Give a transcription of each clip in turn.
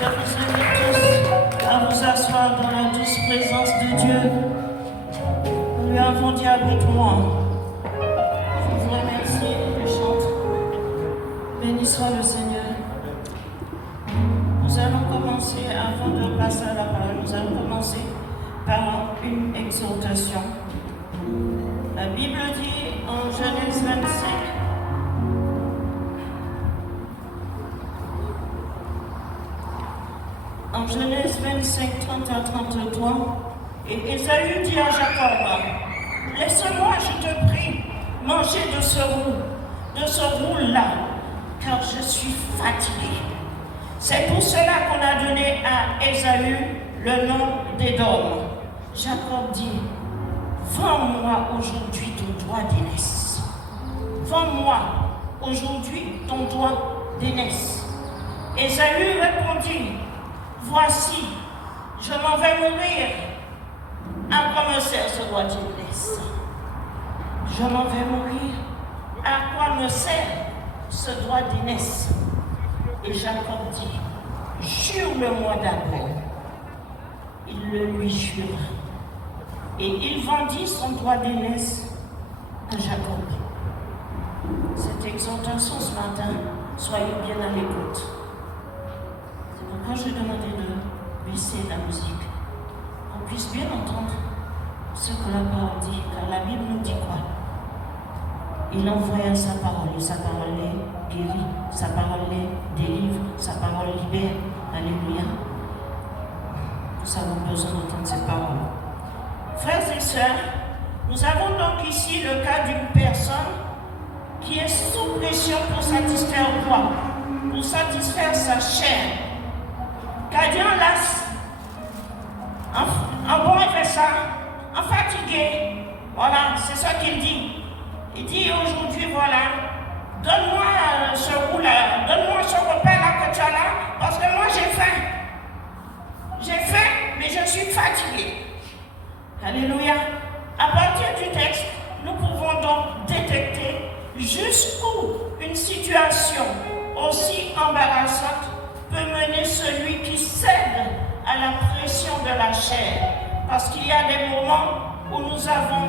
Je vous invite tous à vous asseoir dans la douce présence de Dieu. Nous lui avons dit avec moi. Je vous remercie, je chante. Béni soit le Seigneur. Nous allons commencer, avant de passer à la parole, nous allons commencer par une exhortation. La Bible dit en Genèse 25, en Genèse 25, 30 à 33, et Ésaü dit à Jacob, laisse-moi, je te prie, manger de ce roux-là, car je suis fatigué. C'est pour cela qu'on a donné à Ésaü le nom d'Édom. Jacob dit, vends-moi aujourd'hui ton droit d'aînesse. Vends-moi aujourd'hui ton droit d'aînesse. Ésaü répondit, voici, je m'en vais mourir. À quoi me sert ce droit d'aînesse? Je m'en vais mourir. À quoi me sert ce droit d'aînesse? Et Jacob dit, jure-le-moi d'abord. Il le lui jura. Et il vendit son droit d'aînesse à Jacob. Cette exhortation ce matin, soyez bien à l'écoute. C'est pourquoi je demandais de baisser la musique, qu'on puisse bien entendre ce que la parole dit, car la Bible nous dit quoi? Il envoya sa parole, et sa parole les guérit, sa parole les délivre, sa parole libère. Alléluia. Nous avons besoin d'entendre cette parole. Frères et sœurs, nous avons donc ici le cas d'une personne qui est sous pression pour satisfaire quoi? Pour satisfaire sa chair. Cadian las, en bon il fait ça, en fatigué. Voilà, c'est ça qu'il dit. Il dit aujourd'hui, voilà, donne-moi ce roux-là, donne-moi ce repas-là que tu as là, parce que moi j'ai faim. J'ai faim, mais je suis fatigué. Alléluia. À partir du texte, nous pouvons donc détecter jusqu'où une situation aussi embarrassante peut mener celui qui cède à la pression de la chair. Parce qu'il y a des moments où nous avons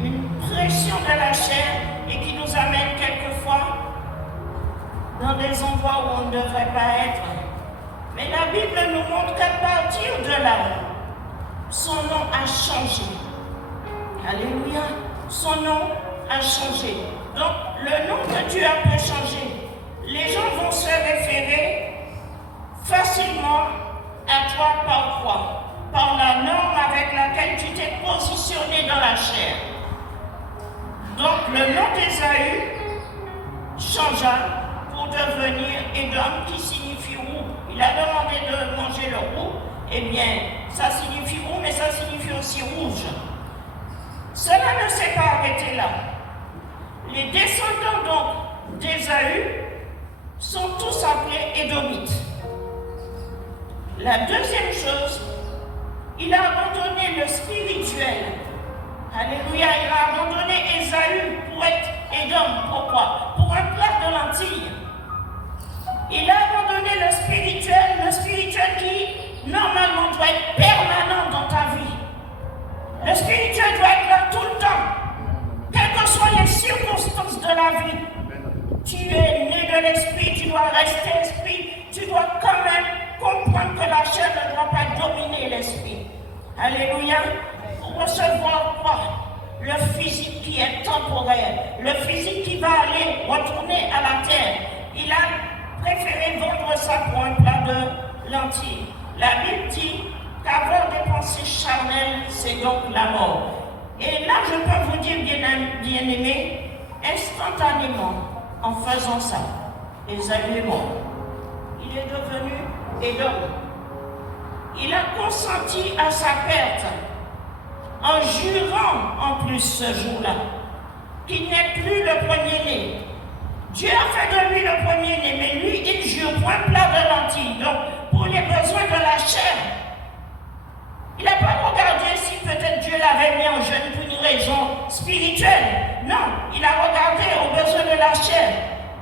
une pression de la chair et qui nous amène quelquefois dans des endroits où on ne devrait pas être. Mais la Bible nous montre qu'à partir de là, son nom a changé. Alléluia. Son nom a changé. Donc, le nom que Dieu a pu changer, les gens vont se référer facilement à toi par quoi? Par la norme avec laquelle tu t'es positionné dans la chair. Donc, le nom d'Ésaü changea pour devenir Édom, qui signifie roux. Il a demandé de manger le roux. Eh bien, ça signifie roux, mais ça signifie aussi rouge. Cela ne s'est pas arrêté là. Les descendants donc d'Ésaü sont tous appelés Édomites. La deuxième chose, il a abandonné le spirituel. Alléluia, il a abandonné Ésaü pour être Édom. Pourquoi? Pour un plat de lentilles. Il a abandonné le spirituel qui normalement doit être permanent dans ta vie. Le spirituel doit être là tout le temps. Quelles que soient les circonstances de la vie, tu es né de l'esprit, tu dois rester esprit, tu dois quand même comprendre que la chair ne doit pas dominer l'esprit. Alléluia. Pour recevoir quoi? Le physique qui est temporaire, le physique qui va aller retourner à la terre. Il a préféré vendre ça pour un plat de lentilles. La Bible dit qu'avoir des pensées charnelles, c'est donc la mort. Et là, je peux vous dire, bien-aimés, instantanément, en faisant ça, Ésaü est mort. Il est devenu Édom. Il a consenti à sa perte en jurant en plus ce jour-là qu'il n'est plus le premier-né. Dieu a fait de lui le premier-né, mais lui, il jure pour un plat de lentilles. Donc, pour les besoins de la chair, il n'a pas regardé si peut-être Dieu l'avait mis en jeûne pour une raison spirituelle. Non, il a regardé aux besoins de la chair.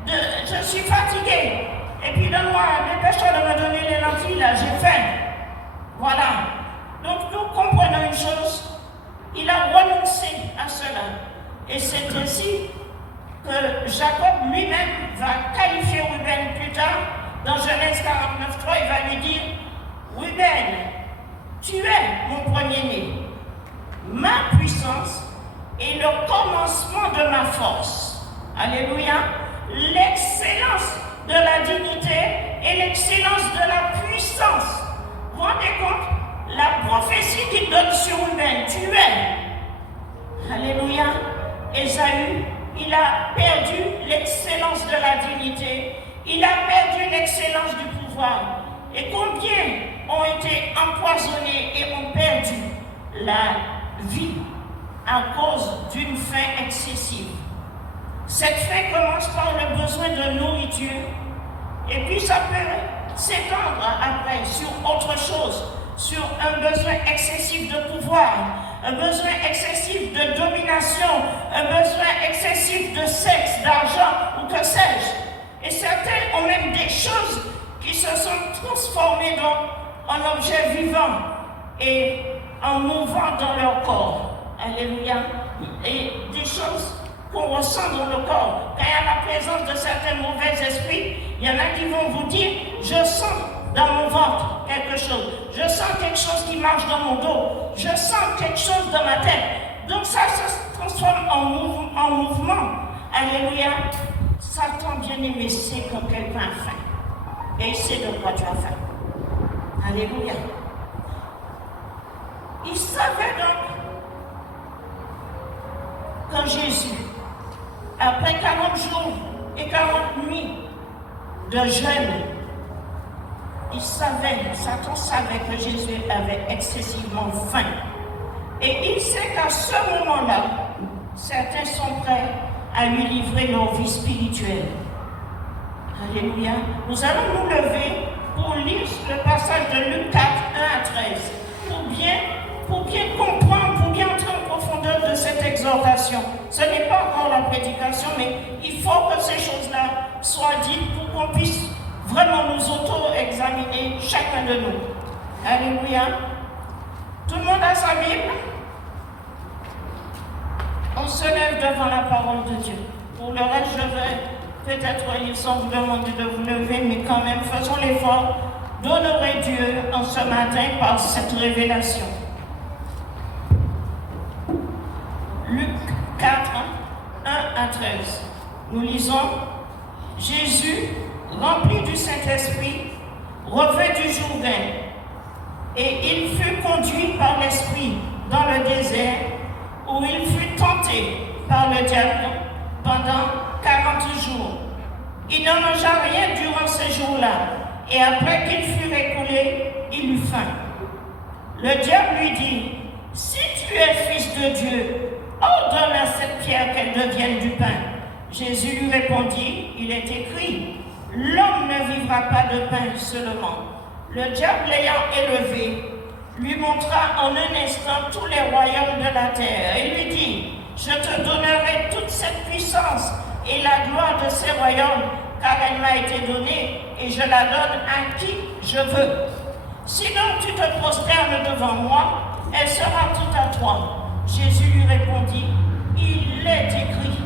Je suis fatigué. Et puis donne-moi, dépêche-toi de me donner les lentilles c'est ainsi que Jacob lui-même va qualifier Ruben plus tard. Dans Genèse 49:3, il va lui dire, Ruben, tu es mon premier-né, ma puissance et le commencement de ma force. Alléluia. L'excellence de la dignité et l'excellence de la puissance. Vous vous rendez compte? La prophétie qu'il donne sur Ruben, tu es. Alléluia. Ésaü, il a perdu l'excellence de la dignité. Il a perdu l'excellence du pouvoir. Et combien ont été empoisonnés et ont perdu la vie à cause d'une faim excessive. Cette faim commence par le besoin de nourriture et puis ça peut s'étendre après sur autre chose, sur un besoin excessif de pouvoir, un besoin excessif de domination, un besoin excessif de sexe, d'argent ou que sais-je. Et certains ont même des choses qui se sont transformées en objets vivants et en mouvant dans leur corps. Alléluia. Et des choses qu'on ressent dans le corps. Quand il y a la présence de certains mauvais esprits, il y en a qui vont vous dire, je sens dans mon ventre quelque chose. Je sens quelque chose qui marche dans mon dos. Je sens quelque chose dans ma tête. Donc ça se transforme en mouvement. Alléluia. Satan bien-aimé sait quand quelqu'un a faim. Et il sait de quoi tu as faim. Alléluia. Il savait donc quand Jésus, après 40 jours et 40 nuits de jeûne, Satan savait que Jésus avait excessivement faim. Et il sait qu'à ce moment-là, certains sont prêts à lui livrer leur vie spirituelle. Alléluia. Nous allons nous lever pour lire le passage de Luc 4, 1 à 13, pour bien comprendre, pour bien entrer en profondeur de cette exhortation. Ce n'est pas encore la prédication, mais il faut que ces choses-là soient dites pour qu'on puisse vraiment nous auto-examiner, chacun de nous. Alléluia. Tout le monde a sa Bible? On se lève devant la parole de Dieu. Pour le reste, je vais peut-être lire sans vous demander de vous lever, mais quand même, faisons l'effort d'honorer Dieu en ce matin par cette révélation. Luc 4, 1 à 13. Nous lisons, Jésus, rempli du Saint-Esprit, revint du Jourdain, et il fut conduit par l'Esprit dans le désert, où il fut tenté par le diable pendant 40 jours. Il ne mangea rien durant ces jours-là, et après qu'il fut écoulé, il eut faim. Le diable lui dit, si tu es fils de Dieu, ordonne à cette pierre qu'elle devienne du pain. Jésus lui répondit, il est écrit, l'homme ne vivra pas de pain seulement. Le diable l'ayant élevé, lui montra en un instant tous les royaumes de la terre et lui dit, je te donnerai toute cette puissance et la gloire de ces royaumes, car elle m'a été donnée et je la donne à qui je veux. Si donc tu te prosternes devant moi, elle sera toute à toi. Jésus lui répondit, il est écrit,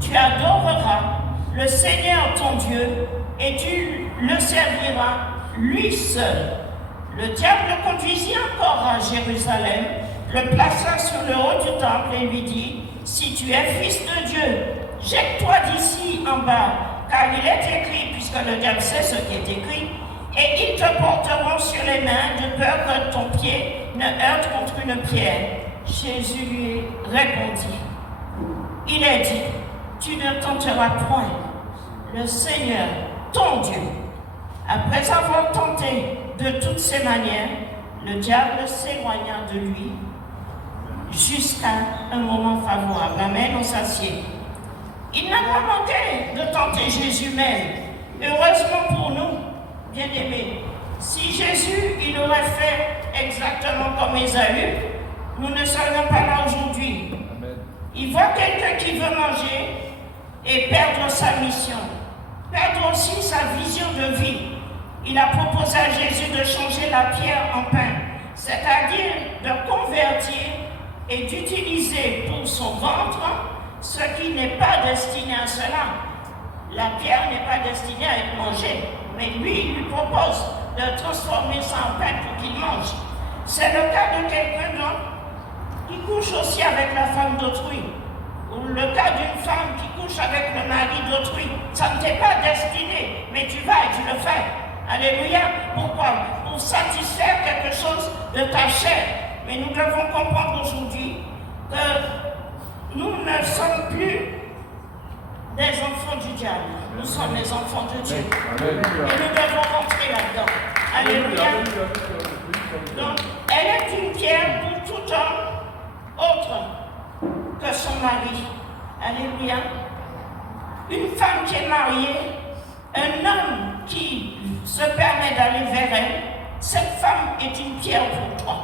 tu adoreras le Seigneur ton Dieu et tu le serviras lui seul. Le diable le conduisit encore à Jérusalem, le plaça sur le haut du temple et lui dit, si tu es fils de Dieu, jette-toi d'ici en bas, car il est écrit, puisque le diable sait ce qui est écrit, et ils te porteront sur les mains de peur que ton pied ne heurte contre une pierre. Jésus lui répondit, il est dit, tu ne tenteras point le Seigneur, ton Dieu. Après avoir tenté de toutes ces manières, le diable s'éloigna de lui jusqu'à un moment favorable. Amen, on s'assied. Il n'a pas manqué de tenter Jésus même. Heureusement pour nous, bien-aimés, si Jésus, il aurait fait exactement comme Ésaü, nous ne serions pas là aujourd'hui. Il voit quelqu'un qui veut manger et perdre sa mission, perdre aussi sa vision de vie. Il a proposé à Jésus de changer la pierre en pain, c'est-à-dire de convertir et d'utiliser pour son ventre ce qui n'est pas destiné à cela. La pierre n'est pas destinée à être mangée, mais lui, il lui propose de transformer ça en pain pour qu'il mange. C'est le cas de quelqu'un qui couche aussi avec la femme d'autrui, ou le cas d'une femme qui couche avec le mari d'autrui. Ça ne t'est pas destiné, mais tu vas et tu le fais. Alléluia. Pourquoi? Pour satisfaire quelque chose de ta chair. Mais nous devons comprendre aujourd'hui que nous ne sommes plus des enfants du diable. Nous sommes les enfants de Dieu. Et nous devons rentrer là-dedans. Alléluia. Donc, elle est une pierre pour tout homme autre que son mari. Alléluia. Une femme qui est mariée, un homme qui se permet d'aller vers elle, cette femme est une pierre pour toi.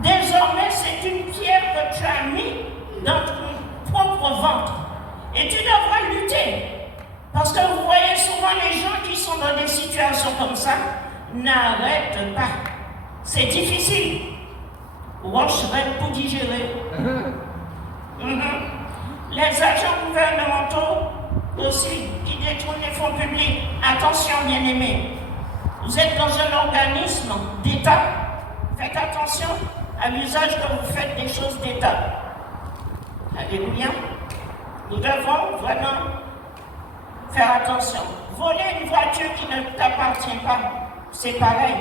Désormais, c'est une pierre que tu as mis dans ton propre ventre. Et tu devras lutter. Parce que vous voyez souvent les gens qui sont dans des situations comme ça, n'arrêtent pas. C'est difficile. Rocherette pour digérer. Les agents gouvernementaux aussi qui détournent les fonds publics. Attention, bien-aimés. Vous êtes dans un organisme d'État. Faites attention à l'usage que vous faites des choses d'État. Alléluia. Nous devons vraiment faire attention. Voler une voiture qui ne t'appartient pas, c'est pareil.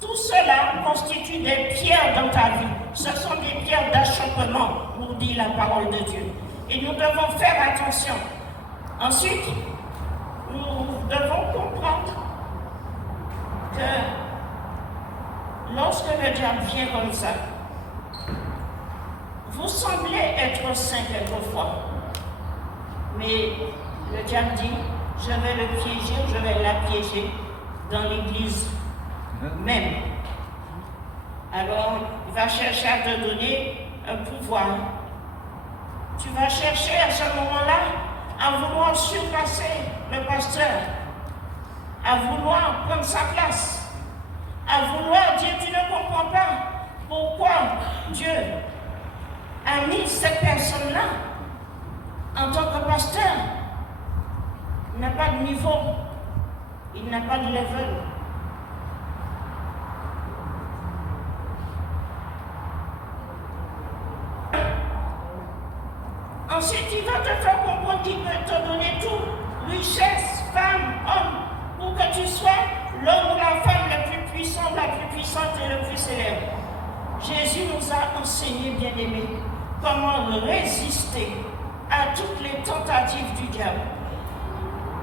Tout cela constitue des pierres dans ta vie. Ce sont des pierres d'achoppement, nous dit la parole de Dieu. Et nous devons faire attention. Ensuite, nous devons comprendre que lorsque le diable vient comme ça, vous semblez être saint quelquefois. Mais le diable dit, je vais le piéger, je vais la piéger dans l'église même. Alors, il va chercher à te donner un pouvoir. Tu vas chercher à ce moment-là à vouloir surpasser le pasteur, à vouloir prendre sa place, à vouloir dire, tu ne comprends pas pourquoi Dieu a mis cette personne-là en tant que pasteur. Il n'a pas de niveau, il n'a pas de level. Ensuite, il va te faire comprendre qu'il peut te donner tout, richesse, femme, homme, pour que tu sois l'homme ou la femme le plus puissant, la plus puissante et le plus célèbre. Jésus nous a enseigné, bien-aimés, comment résister à toutes les tentatives du diable.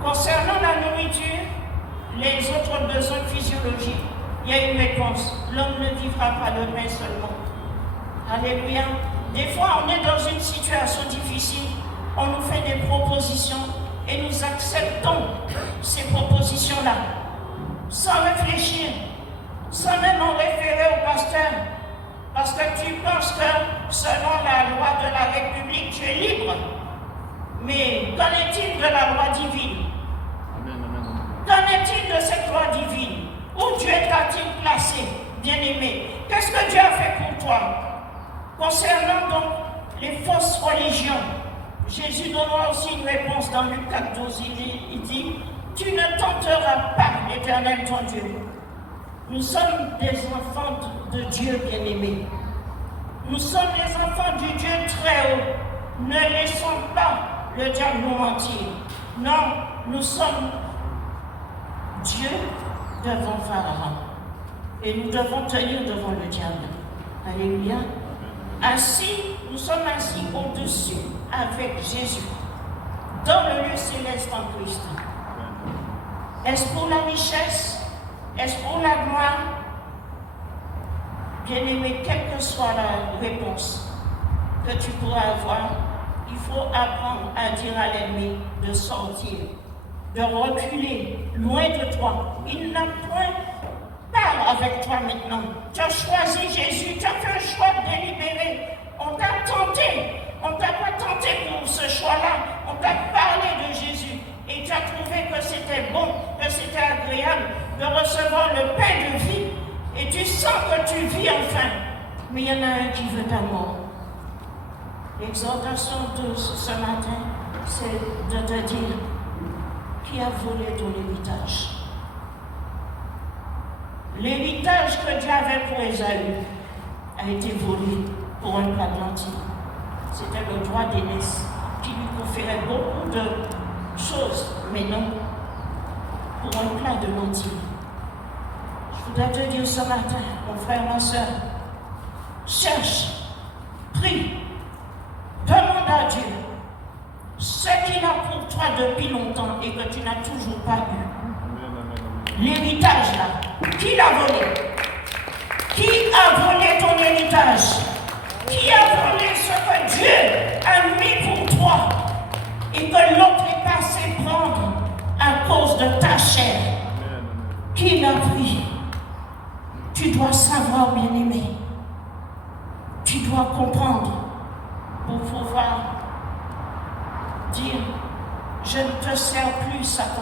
Concernant la nourriture, les autres besoins physiologiques, il y a une réponse. L'homme ne vivra pas de pain seulement. Alléluia. Des fois, on est dans une situation difficile, on nous fait des propositions et nous acceptons ces propositions-là, sans réfléchir, sans même en référer au pasteur, parce que tu penses que selon la loi de la République, tu es libre. Mais qu'en est-il de la loi divine? Qu'en est-il de cette loi divine? Où Dieu t'a-t-il placé, bien-aimé? Qu'est-ce que Dieu a fait pour toi? Concernant donc les fausses religions, Jésus donnera aussi une réponse dans Luc 4:12. Il dit, tu ne tenteras pas l'Éternel ton Dieu. Nous sommes des enfants de Dieu bien-aimés. Nous sommes les enfants du Dieu très haut. Ne laissons pas le diable nous mentir. Non, nous sommes Dieu devant Pharaon. Et nous devons tenir devant le diable. Alléluia. Ainsi, nous sommes assis au-dessus avec Jésus, dans le lieu céleste en Christ. Est-ce pour la richesse? Est-ce pour la gloire? Bien-aimé, quelle que soit la réponse que tu pourras avoir, il faut apprendre à dire à l'ennemi de sortir, de reculer loin de toi. Il n'a point part avec toi maintenant. Tu as choisi Jésus, tu as fait un choix délibéré. On t'a tenté, on ne t'a pas tenté pour ce choix-là. On t'a parlé de Jésus et tu as trouvé que c'était bon, que c'était agréable de recevoir le pain de vie. Et tu sens que tu vis enfin. Mais il y en a un qui veut ta mort. L'exhortation de ce matin, c'est de te dire qui a volé ton héritage. L'héritage que Dieu avait pour Ésaü a été volé pour un plat de lentilles. C'était le droit d'aînesse qui lui conférait beaucoup de choses, mais non pour un plat de lentilles. Je voudrais te dire ce matin, mon frère, ma soeur, cherche, prie, demande à Dieu ce qu'il a pour toi depuis longtemps et que tu n'as toujours pas eu. L'héritage là, qui l'a volé? Qui a volé ton héritage? Qui a volé ce que Dieu a mis pour toi et que l'autre est passé prendre à cause de ta chair? Qui l'a pris? Tu dois savoir, bien-aimé. Tu dois comprendre pour pouvoir dire, je ne te sers plus, Satan.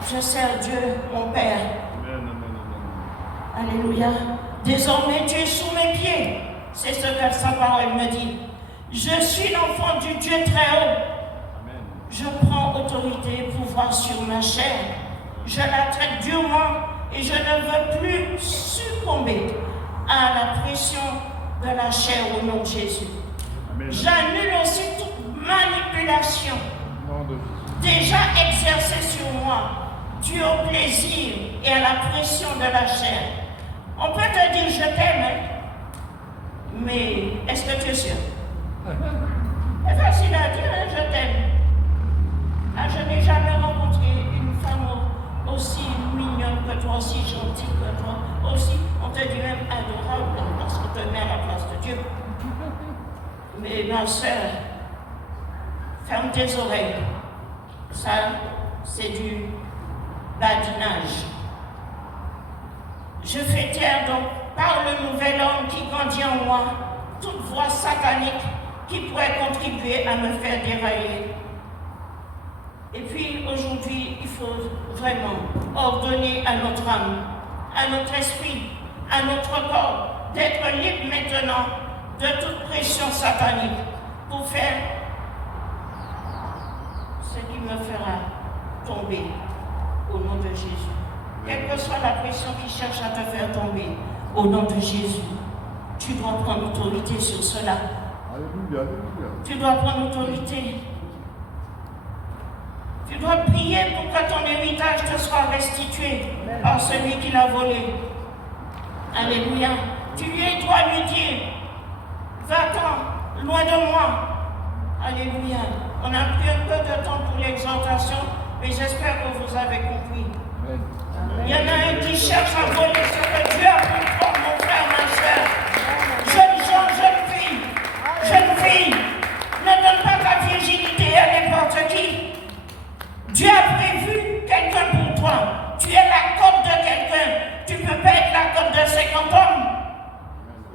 Je sers Dieu, mon Père. Alléluia. Désormais, tu es sous mes pieds. C'est ce que sa parole me dit. Je suis l'enfant du Dieu très haut. Je prends autorité et pouvoir sur ma chair. Je la traite durement et je ne veux plus succomber à la pression de la chair au nom de Jésus. J'annule aussi toute manipulation déjà exercée sur moi, due au plaisir et à la pression de la chair. On peut te dire je t'aime, mais est-ce que tu es sûr? C'est facile à dire, hein, je t'aime. Ah, je n'ai jamais rencontré une femme aussi mignonne que toi, aussi gentille que toi, aussi, on te dit même adorable parce qu'on te met à la place de Dieu. Mais ma soeur, ferme tes oreilles. Ça, c'est du badinage. Je fais taire donc par le nouvel homme qui grandit en moi toute voix satanique qui pourrait contribuer à me faire dérailler. Et puis aujourd'hui, il faut vraiment ordonner à notre âme, à notre esprit, à notre corps d'être libre maintenant de toute pression satanique pour faire ce qui me fera tomber au nom de Jésus. Quelle que soit la pression qui cherche à te faire tomber, au nom de Jésus, tu dois prendre autorité sur cela. Alléluia, alléluia. Tu dois prendre autorité. Tu dois prier pour que ton héritage te soit restitué par celui qui l'a volé. Alléluia. Tu dois lui dire, va-t'en, loin de moi. Alléluia. On a pris un peu de temps pour l'exhortation, mais j'espère que vous avez compris. Amen. Il y en a un qui cherche à voler ce que Dieu a pour toi, mon frère, ma soeur. Jeunes gens, jeune fille, ne donne pas ta virginité à n'importe qui. Dieu a prévu quelqu'un pour toi. Tu es la côte de quelqu'un. Tu ne peux pas être la côte de 50 hommes.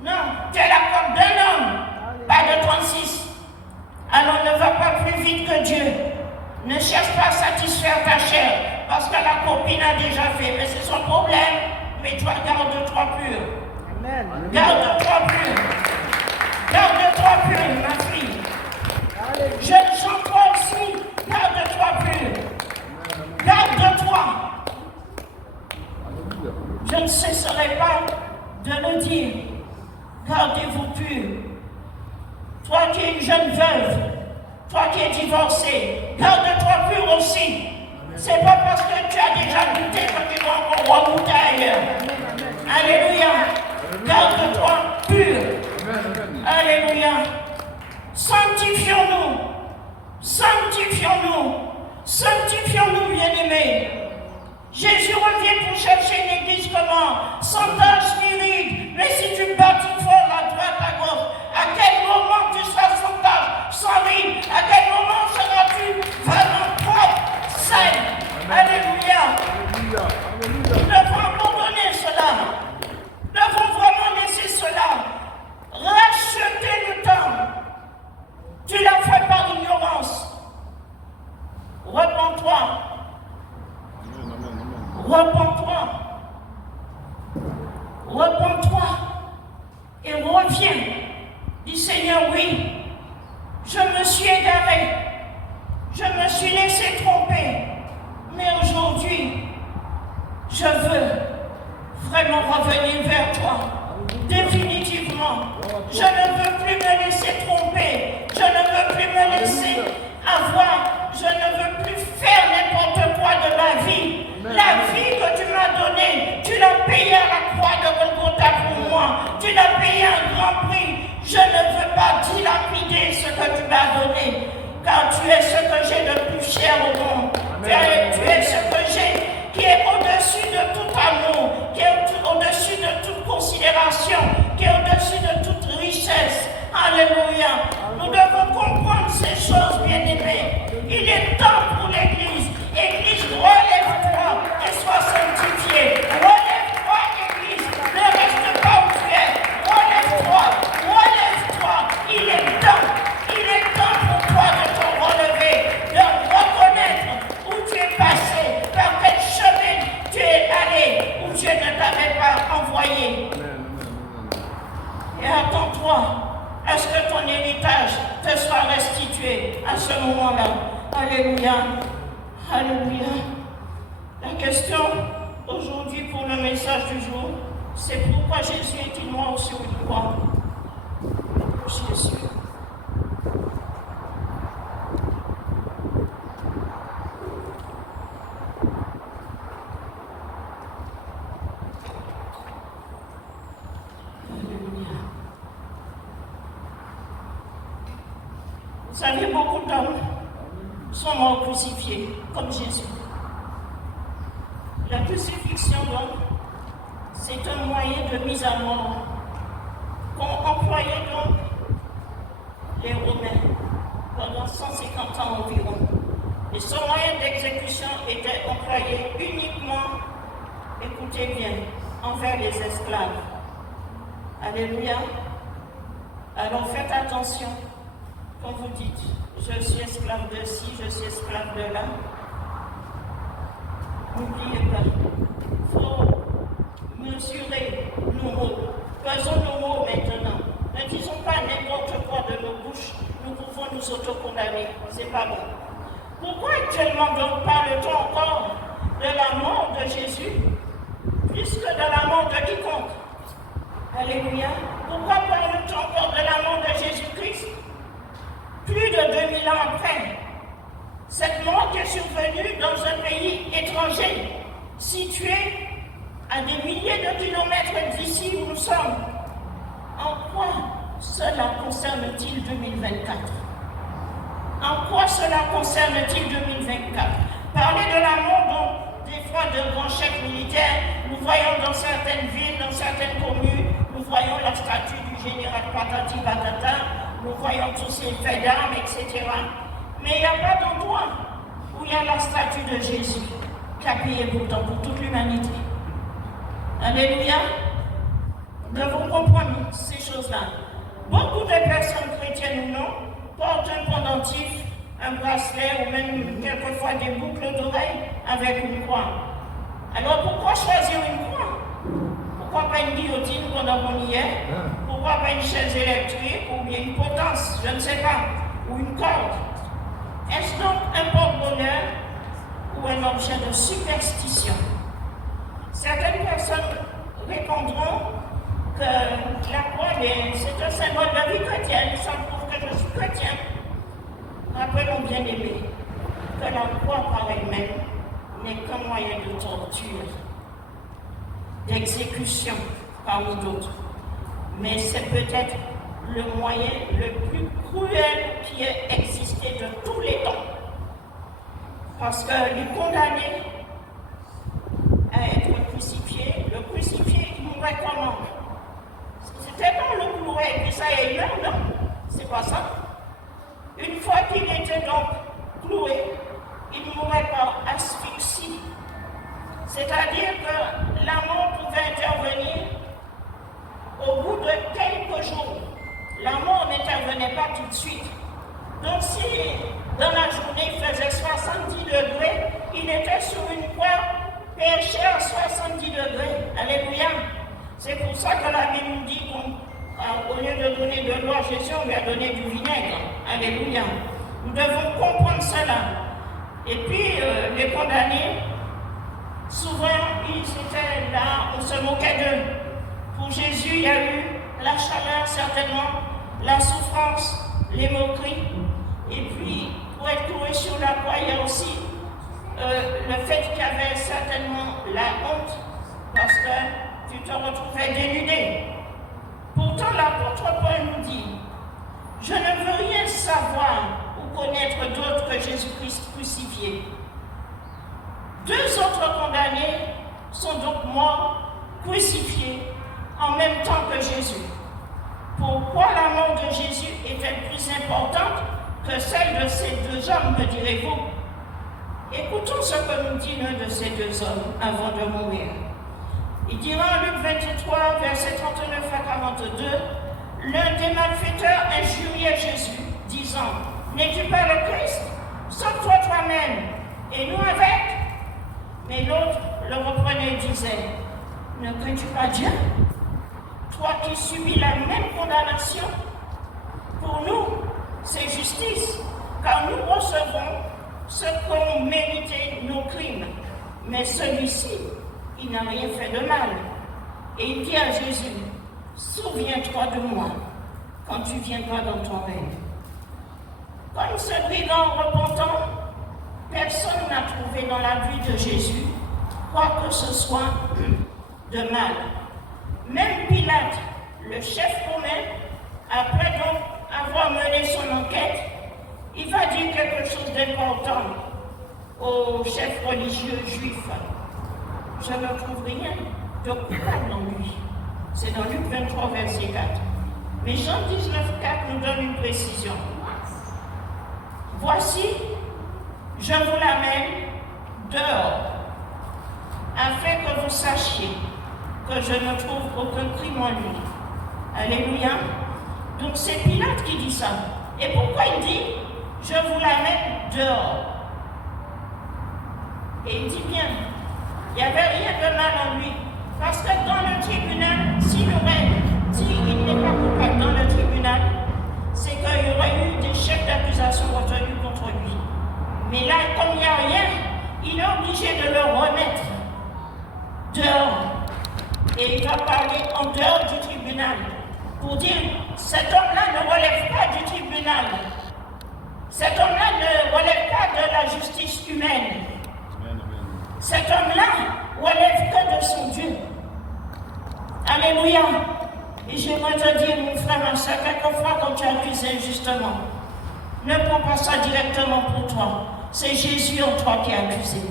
Non, tu es la côte d'un homme, pas de 36. Alors ne va pas plus vite que Dieu. Ne cherche pas à satisfaire ta chair, parce que la copine a déjà fait, mais c'est son problème. Mais toi, garde-toi pur. Amen. Garde-toi pur. Garde-toi pur, ma fille. Jeune gens, toi aussi, garde-toi pur. Garde-toi. Je ne cesserai pas de le dire. Gardez-vous pur. Toi qui es une jeune veuve, toi qui es divorcée, garde-toi pur aussi. C'est pas parce que tu as déjà goûté que tu vas encore regoûter ailleurs. Alléluia. Garde-toi pur. Alléluia. Sanctifions-nous. Sanctifions-nous. Sanctifions-nous, bien-aimés. Jésus revient pour chercher une église comment? Sans tache ni ride. Mais si tu bâtis fort à droite, à gauche, à quel moment tu seras sans tache, sans ride? À quel moment seras-tu vraiment propre, saine? Alléluia. Nous devons abandonner cela. Nous devons vraiment laisser cela. Racheter le temps. Tu l'as fait par ignorance. Repends-toi. Repends-toi. Repends-toi. Et reviens. Dis Seigneur, oui. Je ne veux plus me laisser tromper. Je ne veux plus me laisser avoir. Je ne veux plus faire n'importe quoi de ma vie. La vie que tu m'as donnée, tu l'as payée à la croix de Golgotha pour moi. Tu l'as payée un grand prix. Je ne veux pas dilapider ce que tu m'as donné. Car tu es ce que j'ai de plus cher au monde. Tu es ce que j'ai qui est au-dessus de tout amour, qui est au-dessus de toute considération, qui est au-dessus de toute richesse. Alléluia. Nous devons comprendre ces choses, bien-aimés. Il est temps pour l'Église. Église, relève-toi et sois sanctifié. Relève-toi, Église. Ne reste pas où tu es. Relève-toi. Relève-toi. Il est temps pour toi de te relever, de reconnaître où tu es passé, par quel chemin tu es allé, où Dieu ne t'avait pas envoyé. Et attends-toi à ce que ton héritage te soit restitué à ce moment-là. Alléluia. Alléluia. La question aujourd'hui pour le message du jour, c'est pourquoi Jésus est-il mort sur une croix? Jésus. Vous savez, beaucoup d'hommes sont morts crucifiés, comme Jésus. La crucifixion, donc, c'est un moyen de mise à mort qu'ont employé donc les Romains pendant 150 ans environ. Et ce moyen d'exécution était employé uniquement, écoutez bien, envers les esclaves. Alléluia. Alors faites attention. Quand vous dites, je suis esclave de ci, je suis esclave de là, n'oubliez pas, il faut mesurer nos mots. Faisons nos mots maintenant. Ne disons pas n'importe quoi de nos bouches, nous pouvons nous autocondamner, c'est pas bon. Pourquoi actuellement donc parle-t-on encore de la mort de Jésus, plus que de la mort de quiconque? Alléluia. Pourquoi parle-t-on encore de la mort de Jésus-Christ? Plus de 2000 ans après, cette mort est survenue dans un pays étranger, situé à des milliers de kilomètres d'ici où nous sommes. En quoi cela concerne-t-il 2024? En quoi cela concerne-t-il 2024? Parler de la mort, des fois, de grands chefs militaires, nous voyons dans certaines villes, dans certaines communes, nous voyons la statue du général Patati Patata, nous voyons tous ces faits d'armes, etc. Mais il n'y a pas d'endroit où il y a la statue de Jésus qui a payé pourtant pour toute l'humanité. Alléluia. Nous devons comprendre ces choses-là. Beaucoup de personnes chrétiennes ou non portent un pendentif, un bracelet ou même quelquefois des boucles d'oreilles avec une croix. Alors pourquoi choisir une croix? Pourquoi pas une guillotine pendant qu'on y est? Pourquoi pas une chaise électrique ou bien une potence, je ne sais pas, ou une corde? Est-ce donc un porte-bonheur ou un objet de superstition? Certaines personnes répondront que la croix, c'est un symbole de vie chrétienne, ça prouve que je suis chrétien. Rappelons bien aimé que la croix par elle-même n'est qu'un moyen de torture, d'exécution parmi d'autres. Mais c'est peut-être le moyen le plus cruel qui ait existé de tous les temps. Parce que les condamnés à être crucifiés, le crucifié, il mourrait comment? C'était pas le clouet et puis ça y est, il meurt, non? C'est pas ça. Une fois qu'il était donc cloué, il mourrait par asphyxie. C'est-à-dire que la mort pouvait intervenir au bout de quelques jours. La mort n'intervenait pas tout de suite. Donc si dans la journée il faisait 70 degrés, il était sur une croix perché à 70 degrés. Alléluia. C'est pour ça que la Bible nous dit qu'au lieu de donner de l'eau à Jésus, on lui a donné du vinaigre. Alléluia. Nous devons comprendre cela. Et puis les condamnés, souvent ils étaient là, on se moquait d'eux. Pour Jésus, il y a eu la chaleur certainement, la souffrance, les moqueries. Et puis, pour être cloué sur la croix, il y a aussi le fait qu'il y avait certainement la honte, parce que tu te retrouvais dénudé. Pourtant, l'apôtre Paul nous dit, je ne veux rien savoir ou connaître d'autre que Jésus-Christ crucifié. 2 autres condamnés sont donc morts, crucifiés, en même temps que Jésus. Pourquoi la mort de Jésus est-elle plus importante que celle de ces 2 hommes, me direz-vous? Écoutons ce que nous dit l'un de ces 2 hommes avant de mourir. Il dira en Luc 23, versets 39 à 42, l'un des malfaiteurs injuriait Jésus, disant, n'es-tu pas le Christ? Sauve-toi toi-même, et nous avec. Mais l'autre le reprenait et disait, ne crains-tu pas Dieu? Toi qui subis la même condamnation, pour nous, c'est justice, car nous recevons ce qu'ont mérité nos crimes. Mais celui-ci, il n'a rien fait de mal. Et il dit à Jésus, souviens-toi de moi quand tu viendras dans ton règne. Comme ce brigand repentant, personne n'a trouvé dans la vie de Jésus quoi que ce soit de mal. Même Pilate, le chef romain, après donc avoir mené son enquête, il va dire quelque chose d'important au chef religieux juif. Je ne trouve rien de coupable en lui. C'est dans Luc 23, verset 4. Mais Jean 19, 4 nous donne une précision. Voici, je vous l'amène dehors, afin que vous sachiez que je ne trouve aucun crime en lui. Alléluia. Donc c'est Pilate qui dit ça. Et pourquoi il dit, je vous l'amène dehors? Et il dit bien, il n'y avait rien de mal en lui. Parce que dans le tribunal, s'il aurait dit qu'il n'est pas coupable dans le tribunal, c'est qu'il y aurait eu des chefs d'accusation retenus contre lui. Mais là, comme il n'y a rien, il est obligé de le remettre dehors. Et il va parler en dehors du tribunal pour dire, cet homme-là ne relève pas du tribunal. Cet homme-là ne relève pas de la justice humaine. Cet homme-là relève que de son Dieu. Alléluia. Et j'aimerais te dire, mon frère, ma soeur, quelquefois quand tu accuses injustement, ne prends pas ça directement pour toi. C'est Jésus en toi qui est accusé.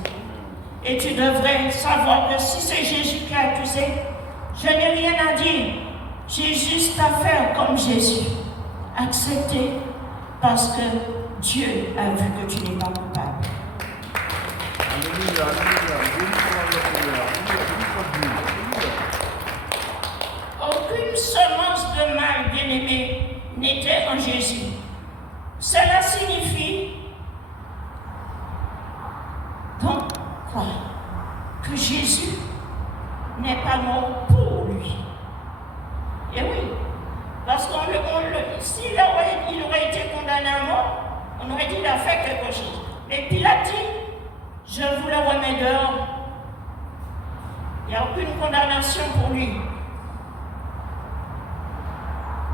Et tu devrais savoir que si c'est Jésus qui est accusé, je n'ai rien à dire. J'ai juste à faire comme Jésus. Accepter parce que Dieu a vu que tu n'es pas coupable. Alléluia, alléluia. Aucune semence de mal, bien-aimé, n'était en Jésus. Cela signifie donc quoi? Que Jésus n'est pas mort pour lui. Et oui, parce s'il aurait été condamné à mort, on aurait dit qu'il a fait quelque chose. Mais Pilate dit, je vous le remets dehors. Il n'y a aucune condamnation pour lui.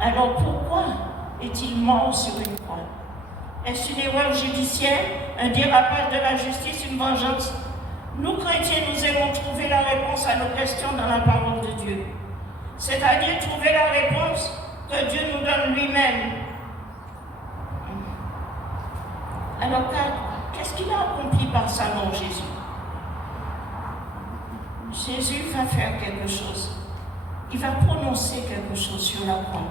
Alors pourquoi est-il mort sur une croix? Est-ce une erreur judiciaire, un dérapage de la justice, une vengeance? Nous, chrétiens, nous aimons trouver la réponse à nos questions dans la parole de Dieu. C'est-à-dire trouver la réponse que Dieu nous donne lui-même. Alors, qu'est-ce qu'il a accompli par sa mort, Jésus? Jésus va faire quelque chose. Il va prononcer quelque chose sur la croix.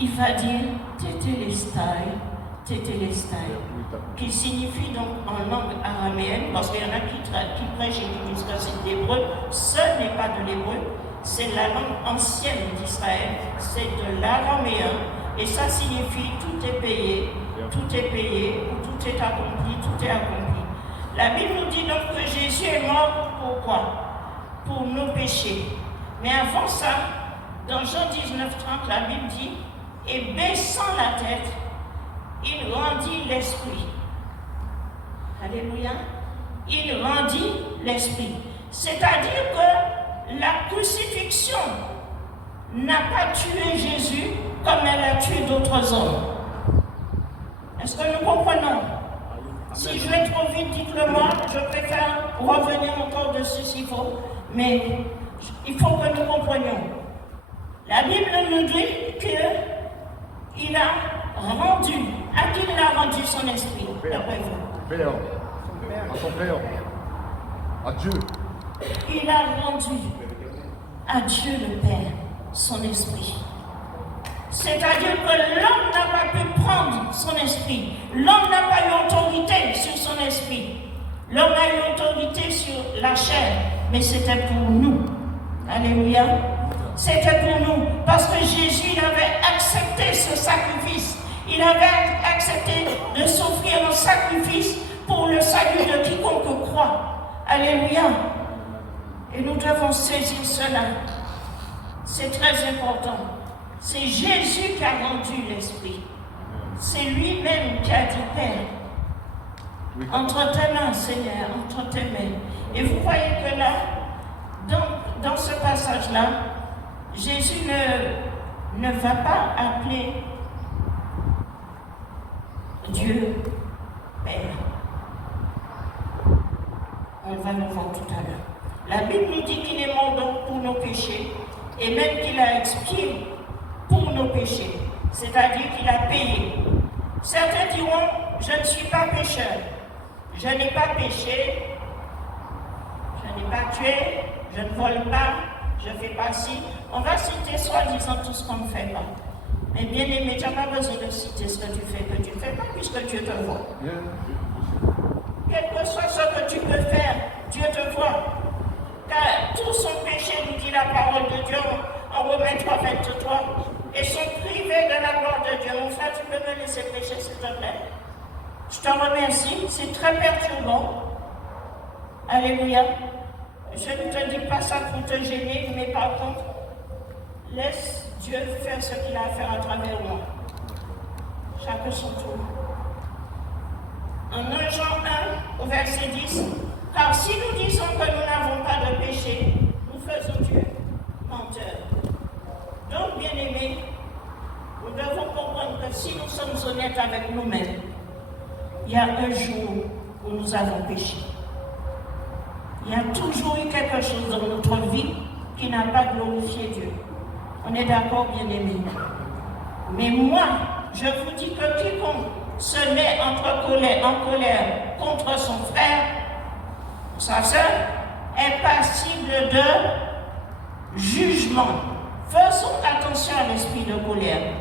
Il va dire Tétélestai, Tétélestai, qui signifie donc en langue araméenne, parce qu'il y en a qui prêchent et qui disent que c'est l'hébreu. Ce n'est pas de l'hébreu, c'est la langue ancienne d'Israël, c'est de l'araméen, et ça signifie tout est payé, ou tout est accompli, tout est accompli. La Bible nous dit donc que Jésus est mort pourquoi? Pour nos péchés. Mais avant ça, dans Jean 19:30, la Bible dit, et baissant la tête, il rendit l'esprit. Alléluia. Il rendit l'esprit. C'est-à-dire que la crucifixion, n'a pas tué Jésus comme elle a tué d'autres hommes. Est-ce que nous comprenons? Si je vais trop vite, dites-le moi, je préfère revenir encore dessus s'il faut, mais il faut que nous comprenions. La Bible nous dit qu'il a rendu, à qui il a rendu son esprit, d'après vous? Père. À son Père. À Dieu. Il a rendu à Dieu le Père son esprit. C'est-à-dire que l'homme n'a pas pu prendre son esprit. L'homme n'a pas eu autorité sur son esprit. L'homme a eu autorité sur la chair, mais c'était pour nous. Alléluia. C'était pour nous. Parce que Jésus, il avait accepté ce sacrifice. Il avait accepté de s'offrir un sacrifice pour le salut de quiconque croit. Alléluia. Et nous devons saisir cela. C'est très important. C'est Jésus qui a rendu l'esprit. C'est lui-même qui a dit, Père, entre tes mains, Seigneur, entre tes mains. Et vous voyez que là, dans ce passage-là, Jésus ne va pas appeler Dieu Père. On va le voir tout à l'heure. La Bible nous dit qu'il est mort donc pour nos péchés et même qu'il a expié pour nos péchés, c'est-à-dire qu'il a payé. Certains diront, je ne suis pas pécheur, je n'ai pas péché, je n'ai pas tué, je ne vole pas, je ne fais pas ci. On va citer soi-disant tout ce qu'on ne fait pas. Mais bien aimé, tu n'as pas besoin de citer ce que tu ne fais pas, puisque Dieu te voit. Quel que soit ce que tu peux faire, Dieu te voit. Car tout son péché, nous dit la parole de Dieu en Romains 3:23, et sont privés de la gloire de Dieu. Mon frère, tu peux me laisser pécher, s'il te plaît? Je te remercie, c'est très perturbant. Alléluia. Je ne te dis pas ça pour te gêner, mais par contre, laisse Dieu faire ce qu'il a à faire à travers moi. Chacun son tour. En 1 Jean 1, au verset 10, car si nous disons que nous n'avons pas de péché, nous faisons Dieu menteur. Donc, bien-aimés, nous devons comprendre que si nous sommes honnêtes avec nous-mêmes, il y a un jour où nous avons péché. Il y a toujours eu quelque chose dans notre vie qui n'a pas glorifié Dieu. On est d'accord, bien-aimés? Mais moi, je vous dis que quiconque se met en colère contre son frère, sa sœur, est passible de jugement. Faisons attention à l'esprit de colère.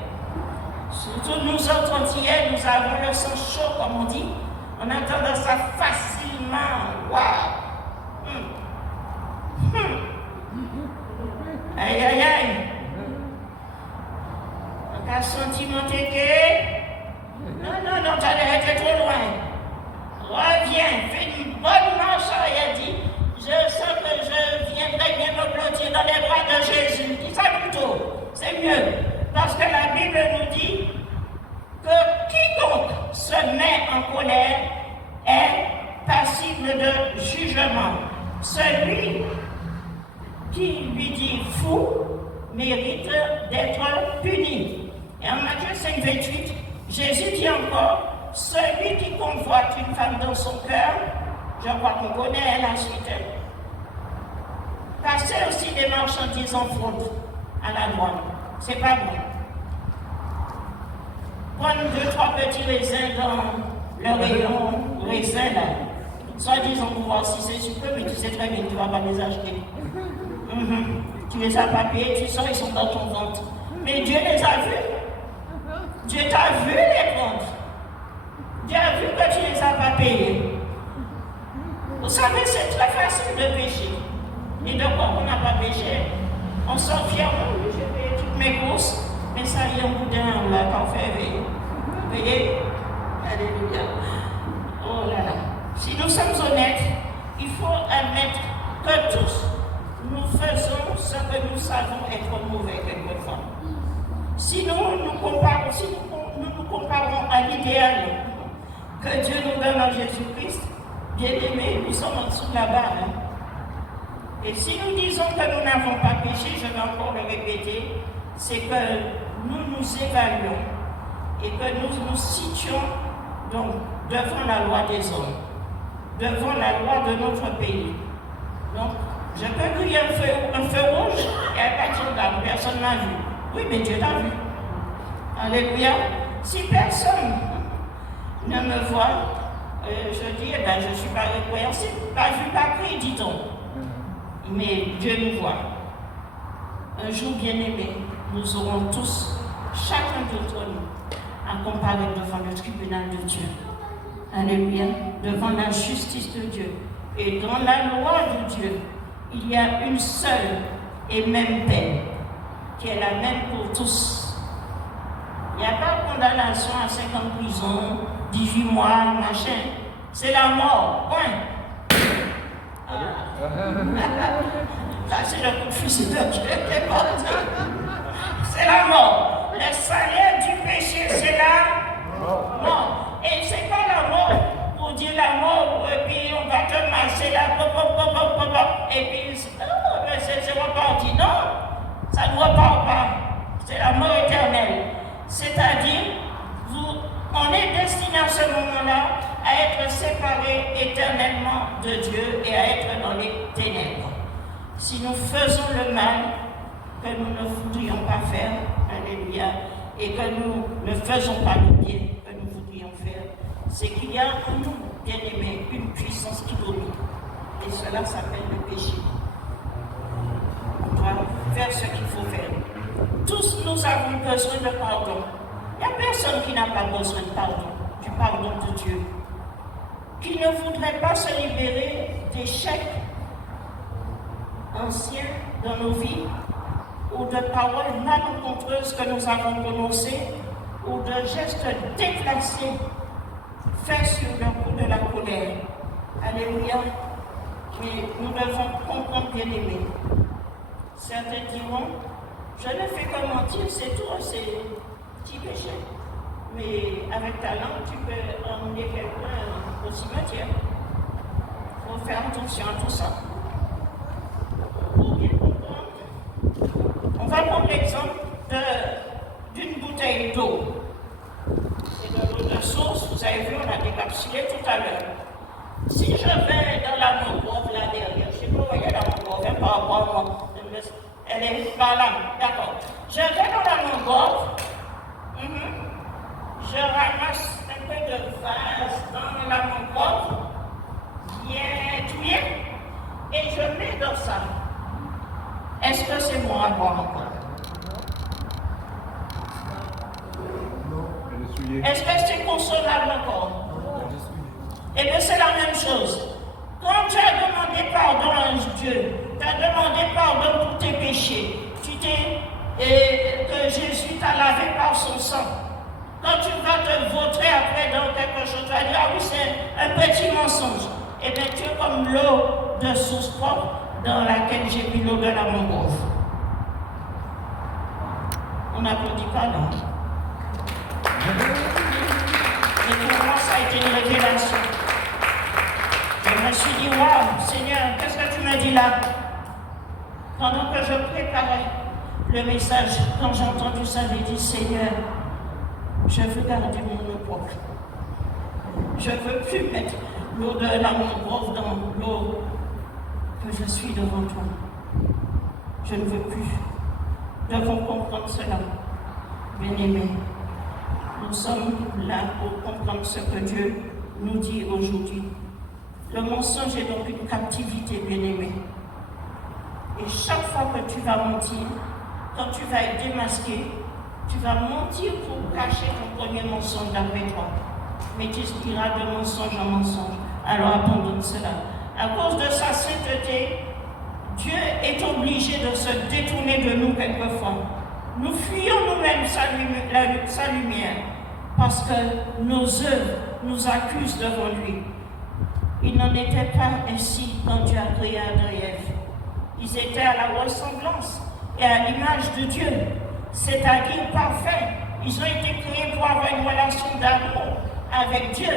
Surtout nous autres hier, nous avons le sang chaud, comme on dit. On entend ça facilement. Waouh! Aïe, aïe, aïe. On a senti monter que... Non, t'as été trop loin. Reviens, fais une bonne marche arrière, dit. Je sens que je viendrai bien me blottir dans les bras de Jésus. Dis ça plutôt, c'est mieux. Parce que la Bible nous dit que quiconque se met en colère est passible de jugement. Celui qui lui dit fou mérite d'être puni. Et en Matthieu 5:28, Jésus dit encore, celui qui convoite une femme dans son cœur, je crois qu'on connaît la suite, passer aussi des marchandises en fraude à la douane. C'est pas bon. Prendre 2-3 petits raisins dans le rayon raisin là. Soi-disant pour voir si c'est super, mais tu sais très bien que tu ne vas pas les acheter. Tu les as pas payés, tu sens ils sont dans ton ventre. Mais Dieu les a vus. Dieu t'a vu les prendre. Dieu a vu que tu ne les as pas payés. Vous savez, c'est très facile de pécher. Et de quoi on n'a pas péché? On sort fièrement, oui, j'ai payé toutes mes courses, mais ça y est, un boudin, on l'a pas fait veiller. Vous voyez? Alléluia. Oh là là. Si nous sommes honnêtes, il faut admettre que tous, nous faisons ce que nous savons être mauvais quelquefois. Si nous nous comparons à l'idéal que Dieu nous donne en Jésus-Christ, bien aimés, nous sommes en dessous de la barre. Et si nous disons que nous n'avons pas péché, je vais encore le répéter, c'est que nous nous évaluons et que nous nous situons donc devant la loi des hommes, devant la loi de notre pays. Donc, je peux crier un feu rouge et à partir de là, personne ne m'a vu. Oui, mais Dieu t'a vu. Alléluia. Si personne ne me voit, je dis, je ne suis pas répréhensible, pas vu, pas pris, dit-on. Mais Dieu nous voit. Un jour, bien-aimé, nous aurons tous, chacun d'entre nous, à comparaître devant le tribunal de Dieu. Alléluia. Devant la justice de Dieu. Et dans la loi de Dieu, il y a une seule et même peine, qui est la même pour tous. Il n'y a pas de condamnation à 5 ans de prison, 18 mois, machin. C'est la mort, point. Là, c'est le coup de fusil de Dieu qui est parti. C'est la mort. Le salaire du péché, c'est la mort. Et c'est pas la mort pour dire la mort, et puis on va te masser là, et puis c'est reparti. Non, ça ne repart pas. C'est la mort éternelle. C'est-à-dire, on est destiné à ce moment-là à être séparés éternellement de Dieu et à être dans les ténèbres. Si nous faisons le mal que nous ne voudrions pas faire, alléluia, et que nous ne faisons pas le bien que nous voudrions faire, c'est qu'il y a en nous, bien-aimés, une puissance qui domine. Et cela s'appelle le péché. On doit faire ce qu'il faut faire. Tous nous avons besoin de pardon. Il n'y a personne qui n'a pas besoin de pardon, du pardon de Dieu. Qui ne voudrait pas se libérer d'échecs anciens dans nos vies, ou de paroles malencontreuses que nous avons prononcées, ou de gestes déplacés faits sur le coup de la colère. Alléluia. Mais nous devons comprendre, bien-aimés. Certains diront, je ne fais que mentir, c'est tout, c'est petit péché. Mais avec ta langue, tu peux emmener quelqu'un au cimetière. Il faut faire attention à tout ça. Pour bien comprendre, on va prendre l'exemple d'une bouteille d'eau. C'est de l'eau de source, vous avez vu, on a décapsulé tout à l'heure. Si je vais dans la mangrove là derrière, je ne sais pas où il y a la mangrove, hein, par rapport à moi. Elle est par là, d'accord. Je vais dans la mangrove, je ramasse un peu de vase dans la mangrove, bien touillé, et je mets dans ça. Est-ce que c'est bon à boire encore? Non, elle est souillée. Est-ce que c'est consommable encore? Eh bien, c'est la même chose. Quand tu as demandé pardon à Dieu, tu as demandé pardon pour tes péchés, que Jésus t'a lavé par son sang. Quand tu vas te vautrer après dans quelque chose, tu vas dire, ah oui, c'est un petit mensonge. Eh bien, tu es comme l'eau de source propre dans laquelle j'ai mis l'eau de la mangrove. On n'applaudit pas, non? Et pour moi, ça a été une révélation. Je me suis dit, waouh, Seigneur, qu'est-ce que tu me dis là? Pendant que je préparais le message, quand j'ai entendu ça, j'ai dit, Seigneur, je veux garder mon eau propre. Je ne veux plus mettre l'eau de la mangrove dans l'eau que je suis devant toi. Je ne veux plus. Nous devons comprendre cela, bien-aimés. Nous sommes là pour comprendre ce que Dieu nous dit aujourd'hui. Le mensonge est donc une captivité, bien-aimé. Et chaque fois que tu vas mentir, quand tu vas être démasqué, tu vas mentir pour cacher ton premier mensonge d'après toi. Mais tu iras de mensonge en mensonge. Alors abandonne cela. À cause de sa sainteté, Dieu est obligé de se détourner de nous quelquefois. Nous fuyons nous-mêmes sa lumière parce que nos œuvres nous accusent devant lui. Il n'en était pas ainsi quand Dieu a créé Adam et Ève. Ils étaient à la ressemblance et à l'image de Dieu, c'est-à-dire parfaits. Ils ont été créés pour avoir une relation d'amour avec Dieu.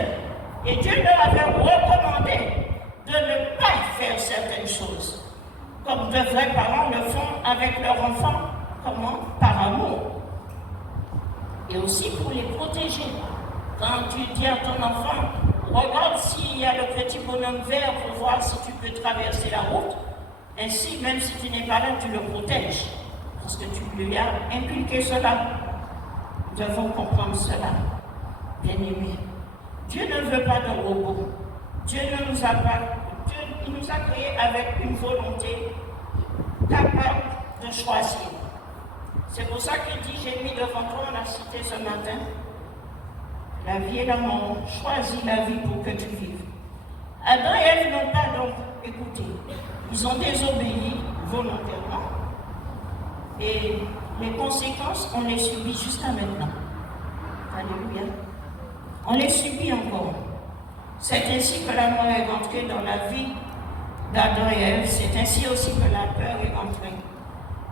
Et Dieu leur avait recommandé de ne pas faire certaines choses. comme de vrais parents le font avec leurs enfants. Comment? Par amour. Et aussi pour les protéger. Quand tu dis à ton enfant, regarde s'il y a le petit bonhomme vert pour voir si tu peux traverser la route, ainsi, même si tu n'es pas là, tu le protèges. Parce que tu lui as inculqué cela. Nous devons comprendre cela. Bien-aimés, Dieu ne veut pas de robots. Dieu ne nous a pas. Il nous a créés avec une volonté capable de choisir. C'est pour ça qu'il dit, j'ai mis devant toi, on a cité ce matin, la vie et la mort, choisis la vie pour que tu vives. Adam et Ève n'ont pas donc écouté. Ils ont désobéi volontairement. Et les conséquences, on les subit jusqu'à maintenant. Alléluia. On les subit encore. C'est ainsi que la mort est rentrée dans la vie d'Adam et Ève. C'est ainsi aussi que la peur est rentrée.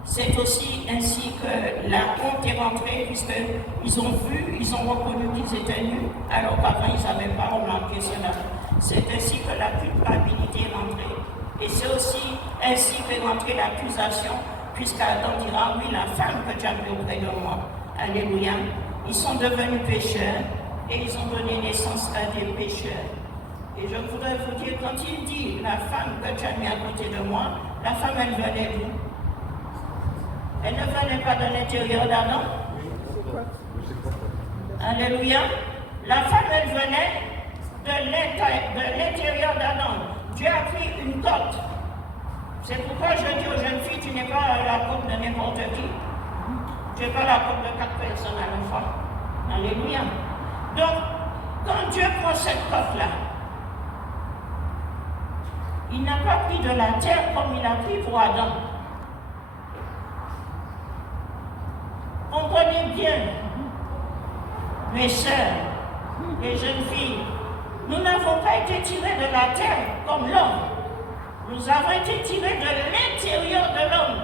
C'est aussi ainsi que la honte est rentrée, puisqu'ils ont vu, ils ont reconnu qu'ils étaient nus, alors qu'avant ils n'avaient pas remarqué cela. C'est ainsi que la culpabilité est rentrée. Et c'est aussi ainsi qu'est rentrée l'accusation, puisqu'Adam dira, oui, la femme que tu as mis auprès de moi. Alléluia. Ils sont devenus pécheurs et ils ont donné naissance à des pécheurs. Et je voudrais vous dire, quand il dit, la femme que tu as mis à côté de moi, la femme, elle venait d'où? Elle ne venait pas de l'intérieur d'Adam. Alléluia. La femme, elle venait de l'intérieur d'Adam. Dieu a pris une côte. C'est pourquoi je dis aux jeunes filles, tu n'es pas la côte de n'importe qui. Tu n'es pas la côte de 4 personnes à la fois. Alléluia. Donc, quand Dieu prend cette côte-là, il n'a pas pris de la terre comme il a pris pour Adam. Comprenez bien, mes sœurs, les jeunes filles, nous n'avons pas été tirés de la terre comme l'homme. Nous avons été tirés de l'intérieur de l'homme.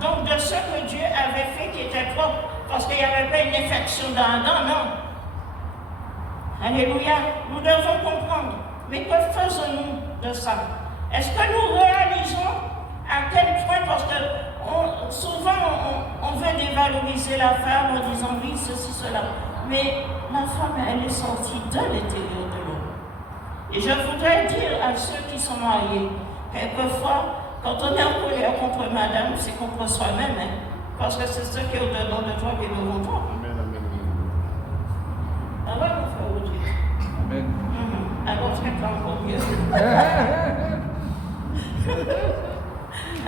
Donc de ce que Dieu avait fait qui était propre, parce qu'il n'y avait pas une infection dans Adam, non. Alléluia, nous devons comprendre. Mais que faisons-nous de ça? Est-ce que nous réalisons à quel point, parce que souvent on veut dévaloriser la femme en disant oui, ceci, cela. Mais la femme, elle est sortie de l'intérieur de l'homme. Et je voudrais dire à ceux qui sont mariés, quelquefois, quand on est en colère contre madame, c'est contre soi-même, hein, parce que c'est ce qui est au-dedans de toi qui est devant toi. Amen, amen. Ah ouais, mon frère Audrey. Amen. Alors, c'est encore mieux.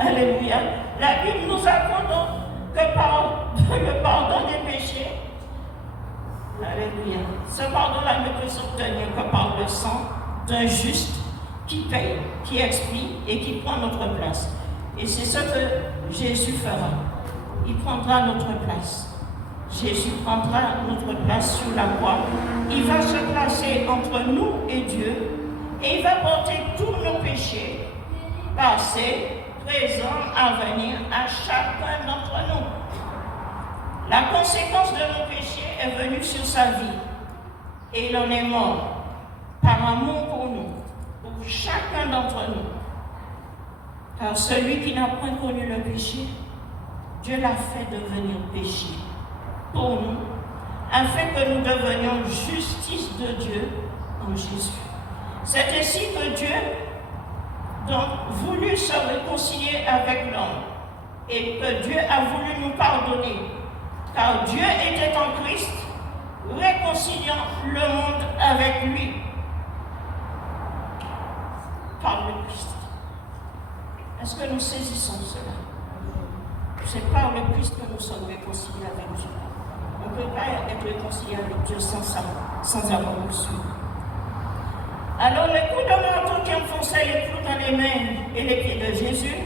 Alléluia. La Bible nous apprend donc que par le pardon des péchés, alléluia, ce pardon-là ne peut s'obtenir que par le sang d'un juste qui paye, qui expie et qui prend notre place. Et c'est ce que Jésus fera. Il prendra notre place. Jésus prendra notre place sur la croix. Il va se placer entre nous et Dieu et il va porter tous nos péchés, passés, présents, à venir, à chacun d'entre nous. La conséquence de nos péchés est venue sur sa vie et il en est mort par amour pour nous, pour chacun d'entre nous. Car celui qui n'a point connu le péché, Dieu l'a fait devenir péché pour nous, afin que nous devenions justice de Dieu en Jésus. C'est ainsi que Dieu donc voulu se réconcilier avec l'homme et que Dieu a voulu nous pardonner, car Dieu était en Christ, réconciliant le monde avec lui par le Christ. Est-ce que nous saisissons cela? C'est par le Christ que nous sommes réconciliés avec Dieu. On ne peut pas être réconcilié avec Dieu sans avoir reçu. Alors le coup de marteau qui enfonçait les clous dans les mains et les pieds de Jésus,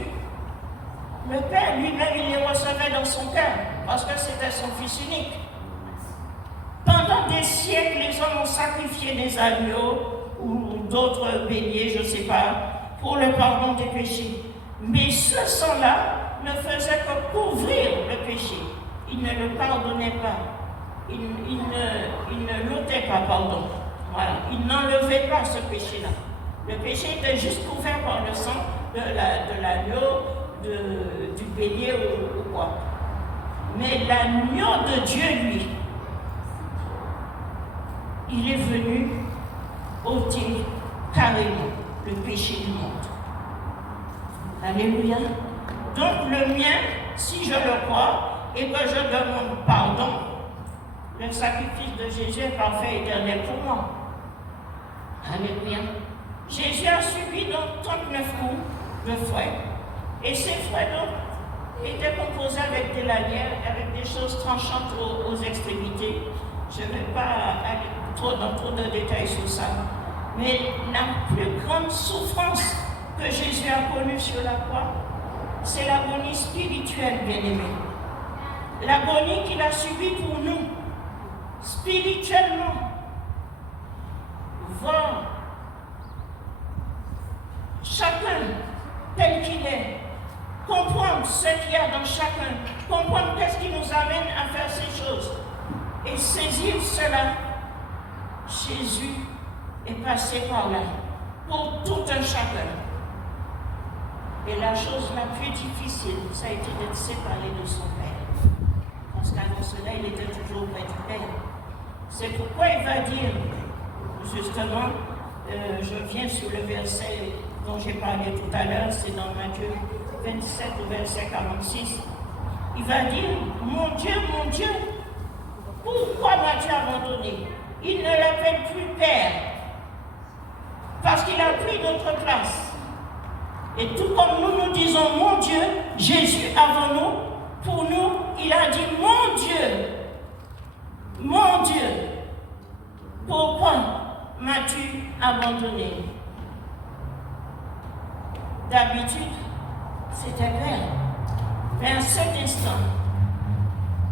le Père lui-même, il les recevait dans son cœur, parce que c'était son Fils unique. Pendant des siècles, les hommes ont sacrifié des agneaux ou d'autres béliers, je ne sais pas, pour le pardon des péchés. Mais ce sang-là ne faisait que couvrir le péché. Il ne le pardonnait pas. Il ne l'ôtait pas, pardon. Voilà. Il n'enlevait pas ce péché-là. Le péché était juste couvert par le sang de l'agneau, du bélier ou quoi. Mais l'agneau de Dieu, lui, il est venu ôter carrément le péché du monde. Alléluia. Donc le mien, si je le crois et que je demande pardon, le sacrifice de Jésus est parfait et éternel pour moi. Alléluia. Jésus a subi donc 39 coups de fouet. Et ces fouets donc étaient composés avec des lanières, avec des choses tranchantes aux extrémités. Je ne vais pas aller dans trop de détails sur ça. Mais la plus grande souffrance que Jésus a connue sur la croix, c'est l'agonie spirituelle, bien-aimée. L'agonie qu'il a subie pour nous, spirituellement, va chacun tel qu'il est, comprendre ce qu'il y a dans chacun, comprendre qu'est-ce qui nous amène à faire ces choses et saisir cela. Jésus est passé par là pour tout un chacun. Et la chose la plus difficile, ça a été d'être séparé de son Père. Parce qu'avant cela, il était toujours près du Père. C'est pourquoi il va dire, justement, je viens sur le verset dont j'ai parlé tout à l'heure, c'est dans Matthieu 27 au verset 46. Il va dire, mon Dieu, pourquoi m'as-tu abandonné? Il ne l'appelle plus Père, parce qu'il a pris notre place. Et tout comme nous disons mon Dieu, Jésus avant nous, pour nous, il a dit mon Dieu, pourquoi m'as-tu abandonné? D'habitude, c'était Père. Mais à cet instant,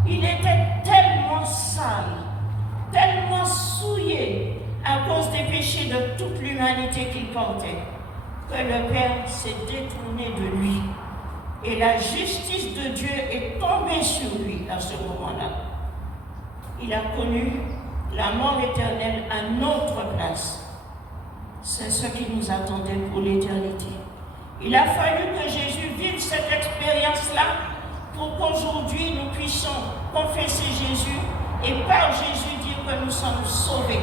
il était tellement sale, tellement souillé à cause des péchés de toute l'humanité qu'il portait, que le Père s'est détourné de lui. Et la justice de Dieu est tombée sur lui à ce moment-là. Il a connu la mort éternelle à notre place. C'est ce qui nous attendait pour l'éternité. Il a fallu que Jésus vive cette expérience-là pour qu'aujourd'hui nous puissions confesser Jésus et par Jésus dire que nous sommes sauvés.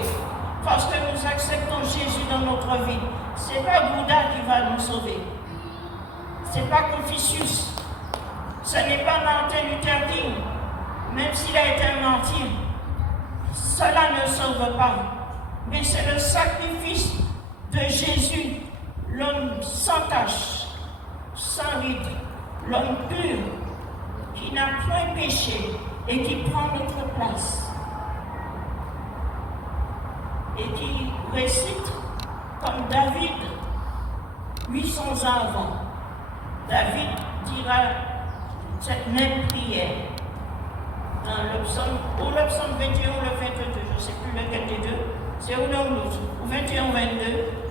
Parce que nous acceptons Jésus dans notre vie. Ce n'est pas Bouddha qui va nous sauver. Ce n'est pas Confucius. Ce n'est pas Martin Luther King. Même s'il a été un martyr. Cela ne sauve pas. Mais c'est le sacrifice de Jésus, l'homme sans tache, sans ride, l'homme pur, qui n'a point péché et qui prend notre place. Et qui récite comme David 800 ans avant. David dira cette même prière dans le psaume 21 ou le 22, je ne sais plus lequel des deux, c'est ou l'un ou l'autre, ou 21 ou 22.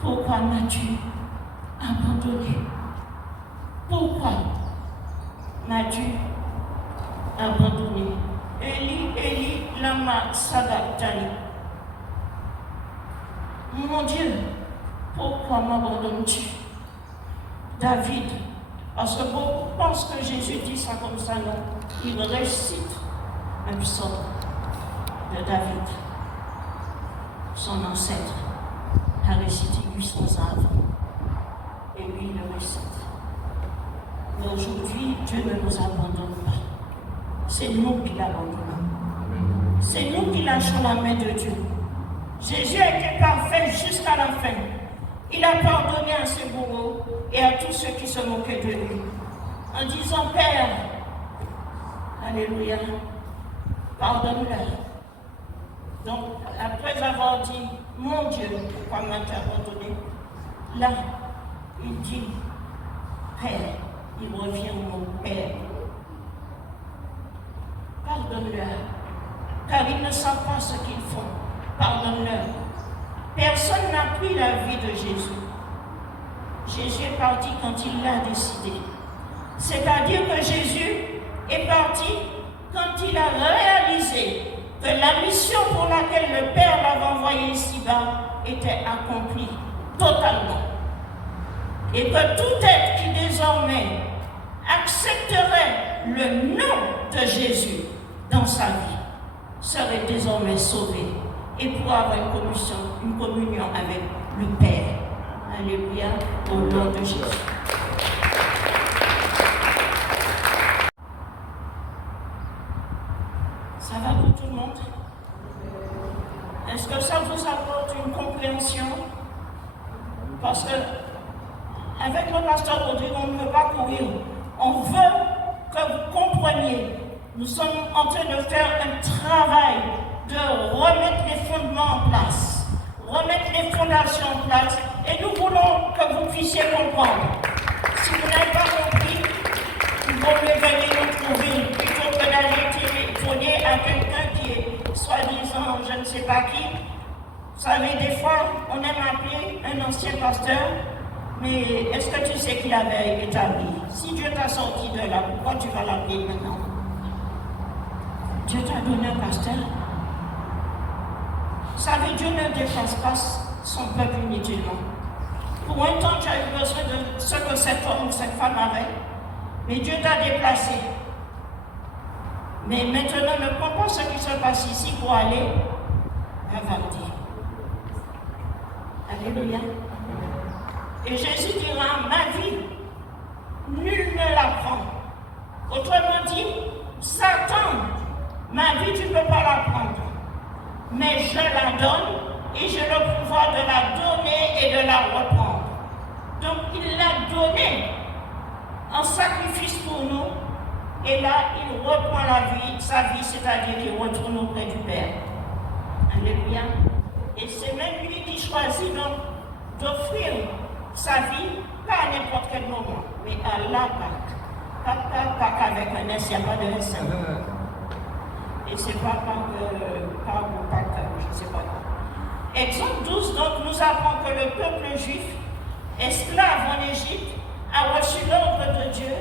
Pourquoi m'as-tu abandonné? Pourquoi m'as-tu abandonné? Eli, Eli, lama sabachthani. Mon Dieu, pourquoi m'abandonnes-tu? David, parce que beaucoup pensent que Jésus dit ça comme ça, non. Il récite un psaume de David. Son ancêtre a récité 800 ans avant. Et lui, il le récite. Mais aujourd'hui, Dieu ne nous abandonne pas. C'est nous qui l'abandonnons. C'est nous qui lâchons la main de Dieu. Jésus a été parfait jusqu'à la fin. Il a pardonné à ses bourreaux et à tous ceux qui se moquaient de lui. En disant, Père, alléluia, pardonne-leur. Donc, après avoir dit, mon Dieu, pourquoi m'as-tu abandonné? Là, il dit, Père, il revient au mot Père. Pardonne-leur, car ils ne savent pas ce qu'ils font. Pardonne-leur. Personne n'a pris la vie de Jésus. Jésus est parti quand il l'a décidé. C'est-à-dire que Jésus est parti quand il a réalisé que la mission pour laquelle le Père l'avait envoyé ici-bas était accomplie totalement. Et que tout être qui désormais accepterait le nom de Jésus dans sa vie serait désormais sauvé et pourra avoir une communion avec le Père. Alléluia, au nom de Jésus. Ça va pour tout le monde? Est-ce que ça vous apporte une compréhension? Parce que avec le pasteur Rodrigue, on ne veut pas courir. On veut que vous compreniez. Nous sommes en train de faire un travail de remettre les fondements en place, remettre les fondations en place, et nous voulons que vous puissiez comprendre. Si vous n'avez pas compris, il vaut mieux venir nous trouver plutôt que d'aller téléphoner à quelqu'un qui est soi-disant je ne sais pas qui. Vous savez, des fois, on aime appeler un ancien pasteur, mais est-ce que tu sais qu'il avait établi? Si Dieu t'a sorti de là, pourquoi tu vas l'appeler maintenant? Dieu t'a donné un pasteur. Vous savez, Dieu ne dépasse pas son peuple inutilement. Pour un temps, tu as eu besoin de ce que cet homme ou cette femme avait, mais Dieu t'a déplacé. Mais maintenant, ne prends pas ce qui se passe ici pour aller à Valdi. Alléluia. Et Jésus dira, ma vie, nul ne la prend. Autrement dit, Satan, ma vie, tu ne peux pas la prendre. Mais je la donne et j'ai le pouvoir de la donner et de la reprendre. Donc il l'a donnée en sacrifice pour nous. Et là, il reprend sa vie, c'est-à-dire qu'il retourne auprès du Père. Alléluia. Et c'est même lui qui choisit donc d'offrir sa vie, pas à n'importe quel moment, mais à la Pâque. Pâque avec un S, il n'y a pas de S. Et c'est pas Pâque ou Pâque, je ne sais pas. Exode 12, donc, nous apprend que le peuple juif, esclave en Égypte, a reçu l'ordre de Dieu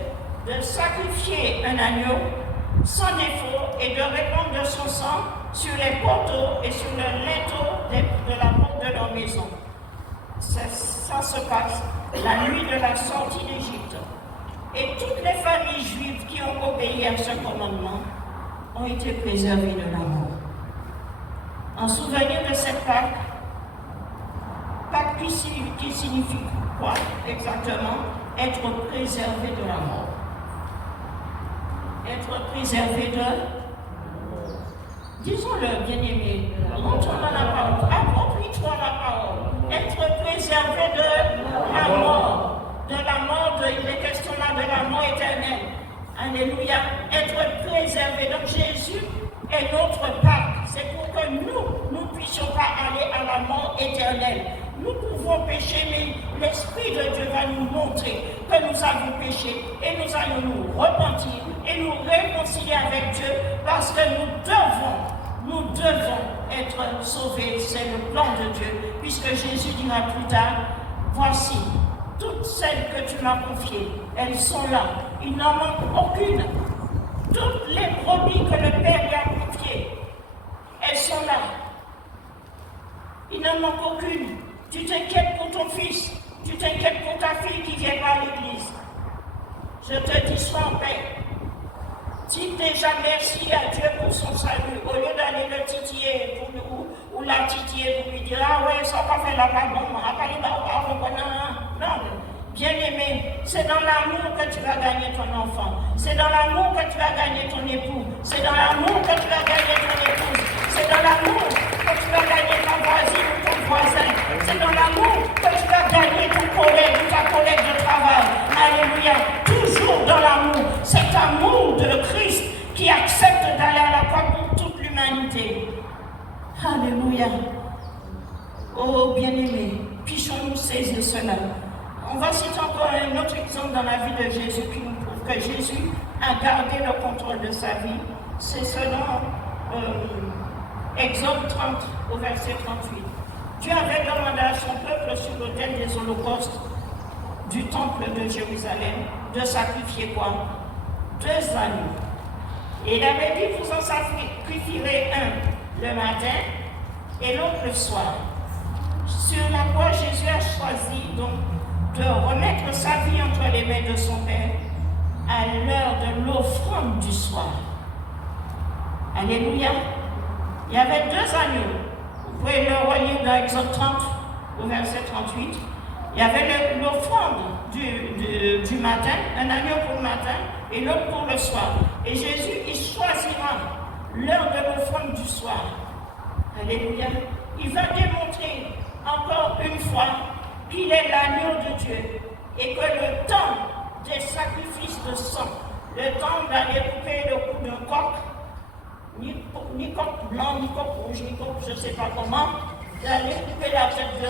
de sacrifier un agneau sans défaut et de répandre de son sang sur les poteaux et sur le linteau de la porte de leur maison. Ça se passe la nuit de la sortie d'Égypte. Et toutes les familles juives qui ont obéi à ce commandement ont été préservées de la mort. En souvenir de cette Pâque, Pâque qui signifie quoi exactement? Être préservé de la mort. Être préservé de... Disons-le, bien-aimé, rentrons dans la parole, approprie-toi la parole. Être préservé de la mort. De la mort, il est question là de la mort éternelle. Alléluia. Être préservé. Donc Jésus est notre Pâque. C'est pour que nous ne puissions pas aller à la mort éternelle. Nous pouvons pécher, mais l'Esprit de Dieu va nous montrer que nous avons péché et nous allons nous repentir et nous réconcilier avec Dieu parce que nous devons être sauvés. C'est le plan de Dieu, puisque Jésus dira plus tard, voici, toutes celles que tu m'as confiées, elles sont là. Il n'en manque aucune. Toutes les brebis que le Père lui a confiées, elles sont là. Il n'en manque aucune. Tu t'inquiètes pour ton fils, tu t'inquiètes pour ta fille qui vient pas à l'église. Je te dis, sois en paix. Dis déjà merci à Dieu pour son salut, au lieu d'aller le titiller ou la titiller pour lui dire, ah ouais, ça va faire la bonne, non, bien aimé, c'est dans l'amour que tu vas gagner ton enfant, c'est dans l'amour que tu vas gagner ton époux, c'est dans l'amour que tu vas gagner ton épouse, c'est dans l'amour que tu vas gagner ta voisine ou ton voisin, c'est dans l'amour que tu vas gagner ton collègue ou ta collègue de travail. Alléluia, toujours dans l'amour, cet amour de Christ qui accepte d'aller à la croix pour toute l'humanité. Alléluia. Oh bien-aimé, puissions-nous saisir cela. On va citer encore un autre exemple dans la vie de Jésus qui nous prouve que Jésus a gardé le contrôle de sa vie. C'est selon Exode 30 au verset 38. Dieu avait demandé à son peuple sur l'autel des holocaustes du temple de Jérusalem de sacrifier quoi? 2 agneaux. Et il avait dit, vous en sacrifierez un le matin et l'autre le soir. Sur la croix, Jésus a choisi donc de remettre sa vie entre les mains de son Père à l'heure de l'offrande du soir. Alléluia. Il y avait 2 agneaux. Vous pouvez le relire dans Exode 30, au verset 38. Il y avait l'offrande du matin, un agneau pour le matin et l'autre pour le soir. Et Jésus, il choisira l'heure de l'offrande du soir. Alléluia. Il va démontrer encore une fois qu'il est l'agneau de Dieu et que le temps des sacrifices de sang, le temps d'aller couper le cou d'un coq, ni coq blanc, ni coq rouge, ni coq je ne sais pas comment, d'aller couper la tête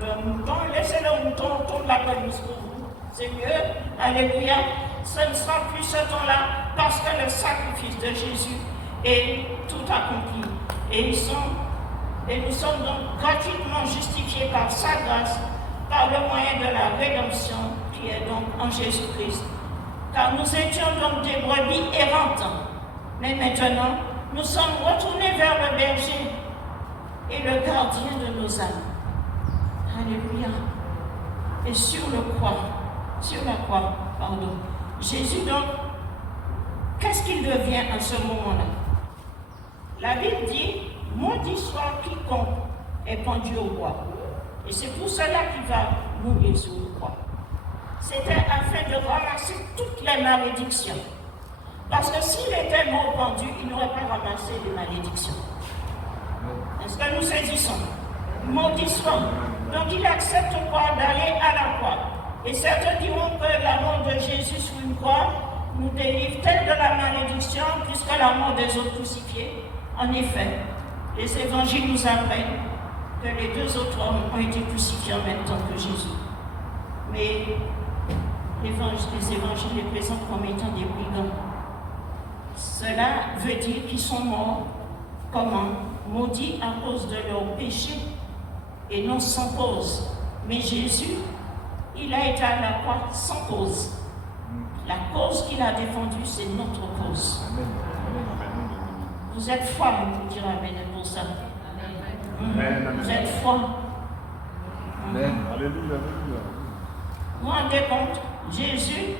d'un mouton, laissez le mouton autour de la pelisse pour vous, c'est mieux, alléluia. Ce ne sera plus ce temps-là parce que le sacrifice de Jésus est tout accompli. Et nous sommes donc gratuitement justifiés par sa grâce, par le moyen de la rédemption qui est donc en Jésus-Christ. Car nous étions donc des brebis errantes, mais maintenant nous sommes retournés vers le berger et le gardien de nos âmes. Alléluia. Et sur la croix, Jésus donc, qu'est-ce qu'il devient à ce moment-là? La Bible dit, maudit soit quiconque est pendu au bois. Et c'est pour cela qu'il va mourir sur le croix. C'était afin de ramasser toutes les malédictions. Parce que s'il était mort pendu, il n'aurait pas ramassé les malédictions. Est-ce que nous saisissons? Maudit soit. Donc il accepte quoi? D'aller à la croix. Et certains diront que la mort de Jésus sur une croix nous délivre tel de la malédiction, puisque la mort des autres crucifiés. En effet, les évangiles nous apprennent que les 2 autres hommes ont été crucifiés en même temps que Jésus. Mais les évangiles les présentent comme étant des brigands. Cela veut dire qu'ils sont morts, comment? Maudits à cause de leur péché et non sans cause. Mais Jésus, il a été à la croix sans cause. La cause qu'il a défendue, c'est notre cause. Vous êtes foi, vous dire Amen pour ça. Vous êtes foi. Amen. Alléluia. Vous vous rendez compte, Jésus,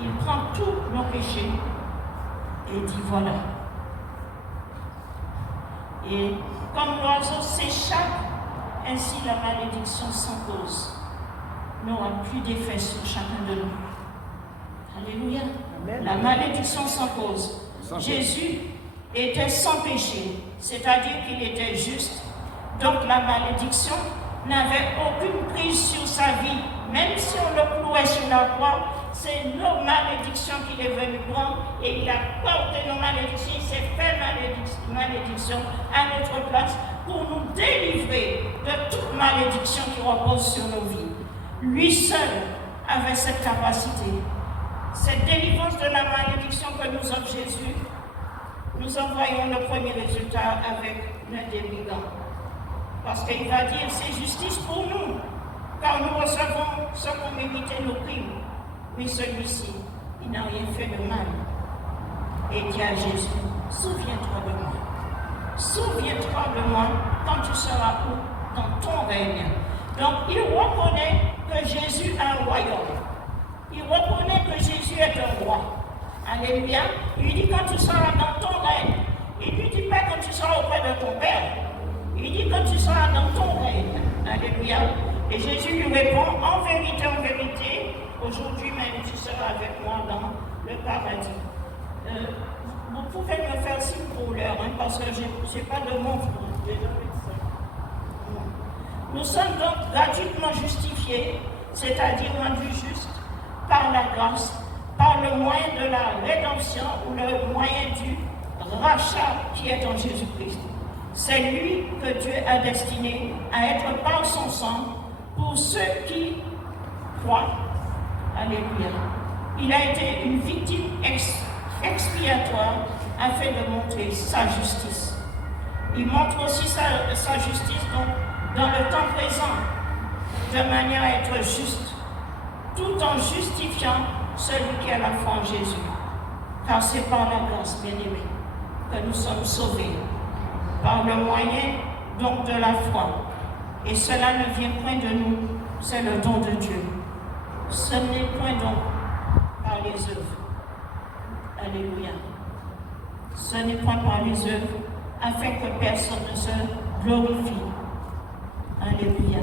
il prend tous nos péchés et dit voilà. Et comme l'oiseau s'échappe, ainsi la malédiction sans cause n'aura plus d'effet sur chacun de nous. Alléluia. Amen. La malédiction sans cause. Jésus était sans péché, c'est-à-dire qu'il était juste. Donc la malédiction n'avait aucune prise sur sa vie. Même si on le clouait sur la croix, c'est nos malédictions qu'il est venu prendre et il a porté nos malédictions, il s'est fait malédiction à notre place pour nous délivrer de toute malédiction qui repose sur nos vies. Lui seul avait cette capacité. Cette délivrance de la malédiction que nous offre Jésus, nous en voyons le premier résultat avec l'un des brigands. Parce qu'il va dire, c'est justice pour nous, car nous recevons ce qu'ont mérité nos crimes. Mais celui-ci, il n'a rien fait de mal. Et dit à Jésus, souviens-toi de moi. Souviens-toi de moi quand tu seras où? Dans ton règne. Donc il reconnaît que Jésus a un royaume. Il reconnaît que Jésus est un roi. Alléluia. Il lui dit quand tu seras dans ton règne. Il ne lui dit pas quand tu seras auprès de ton Père. Il dit quand tu seras dans ton règne. Alléluia. Et Jésus lui répond, en vérité, aujourd'hui même tu seras avec moi dans le paradis. Vous pouvez me faire signe pour l'heure, parce que je n'ai pas de montre. Nous sommes donc gratuitement justifiés, c'est-à-dire rendus justes par la grâce, par le moyen de la rédemption ou le moyen du rachat qui est en Jésus-Christ. C'est lui que Dieu a destiné à être par son sang pour ceux qui croient. Alléluia. Il a été une victime expiatoire afin de montrer sa justice. Il montre aussi sa justice donc, dans le temps présent, de manière à être juste, tout en justifiant celui qui a la foi en Jésus. Car c'est par la grâce, bien-aimés, que nous sommes sauvés, par le moyen donc de la foi. Et cela ne vient point de nous, c'est le don de Dieu. Ce n'est point donc par les œuvres. Alléluia. Ce n'est point par les œuvres, afin que personne ne se glorifie. Alléluia.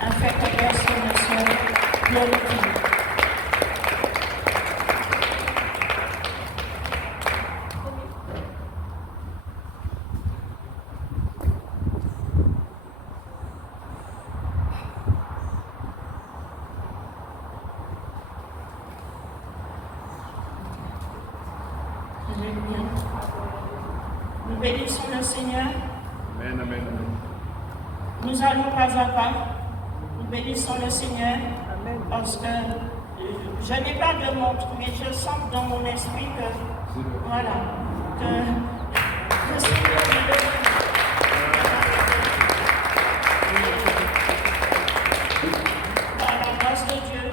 Afin que personne ne se glorifie. Alléluia. Nous bénissons le Seigneur. Amen, amen, amen. Nous allons pas à pas. Nous bénissons le Seigneur. Parce que je n'ai pas de montre, mais je sens dans mon esprit que, voilà, que le Seigneur me donne. Par la grâce de Dieu,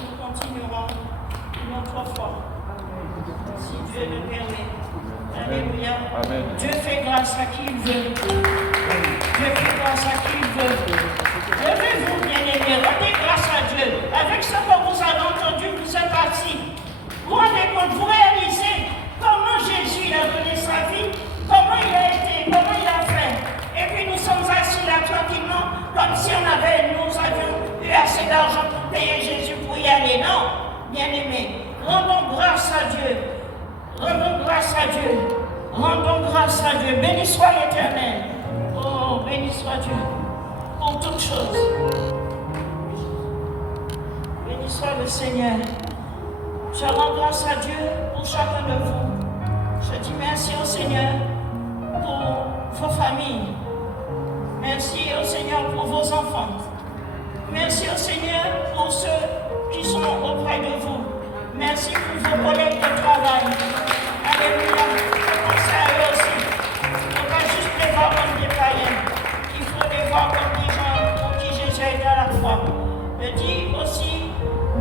nous continuerons notre foi. Si Dieu le permet. Alléluia. Amen. Dieu fait grâce à qui il veut. Dieu fait grâce à qui il veut. Levez-vous, bien-aimés, rendez grâce à Dieu. Avec ce que vous avez entendu, vous êtes assis. Vous rendez compte, vous réalisez comment Jésus a donné sa vie, comment il a été, comment il a fait. Et puis nous sommes assis là tranquillement, comme si nous avions eu assez d'argent pour payer Jésus pour y aller. Non, bien-aimés, rendons grâce à Dieu. Rendons grâce à Dieu. Rendons grâce à Dieu. Béni soit l'Éternel. Oh, béni soit Dieu. Pour toutes choses. Béni soit le Seigneur. Je rends grâce à Dieu pour chacun de vous. Je dis merci au Seigneur pour vos familles. Merci au Seigneur pour vos enfants. Merci au Seigneur pour ceux qui sont auprès de vous. Merci pour vos collègues de travail. Alléluia. Pensez à eux aussi. Il ne faut pas juste les voir comme des païens. Il faut les voir comme des gens pour qui Jésus a été à la croix. Je dis aussi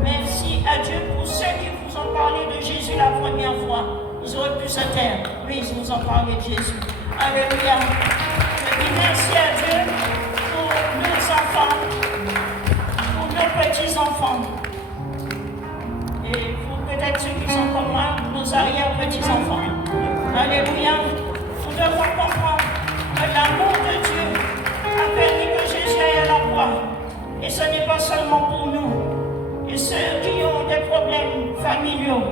merci à Dieu pour ceux qui vous ont parlé de Jésus la première fois. Ils auraient pu se taire, mais ils nous ont parlé de Jésus. Alléluia. Je dis merci à Dieu pour nos enfants, pour nos petits-enfants. Et pour peut-être ceux qui sont comme moi, nos arrière-petits-enfants. Alléluia. Nous devons comprendre que l'amour de Dieu a permis que Jésus aille à la croix. Et ce n'est pas seulement pour nous. Et ceux qui ont des problèmes familiaux,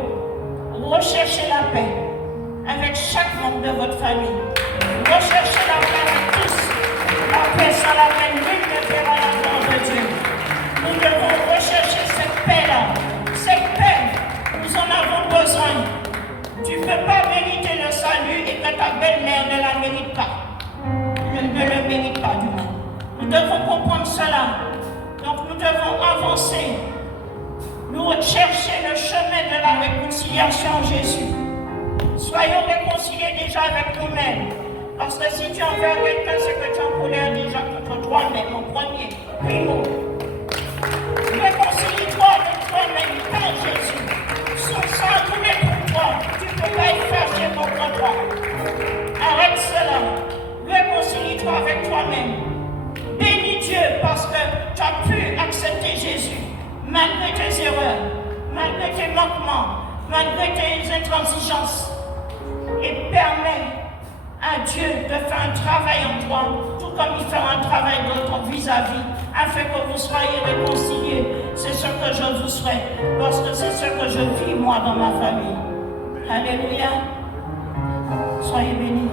recherchez la paix avec chaque membre de votre famille. Recherchez la paix avec tous. La paix sans laquelle nul ne fera la gloire de Dieu. Nous devons rechercher cette paix-là. Cette paix, nous en avons besoin. Tu ne peux pas mériter le salut et que ta belle-mère ne la mérite pas. Elle ne le mérite pas du tout. Nous devons comprendre cela. Donc nous devons avancer. Nous chercher le chemin de la réconciliation en Jésus. Soyons réconciliés déjà avec nous-mêmes. Parce que si tu envers quelqu'un, c'est que tu es en colère déjà contre toi-même en premier. Primo. Réconcilie-toi avec toi-même, Père Jésus. Son sang a coulé pour toi. Tu ne peux pas être fâché contre toi. Arrête cela. Réconcilie-toi avec toi-même. Bénis Dieu parce que tu as pu accepter Jésus. Malgré tes erreurs, malgré tes manquements, malgré tes intransigeances. Et permets à Dieu de faire un travail en toi, tout comme il fera un travail dans ton vis-à-vis, afin que vous soyez réconciliés. C'est ce que je vous souhaite, parce que c'est ce que je vis moi dans ma famille. Alléluia. Soyez bénis.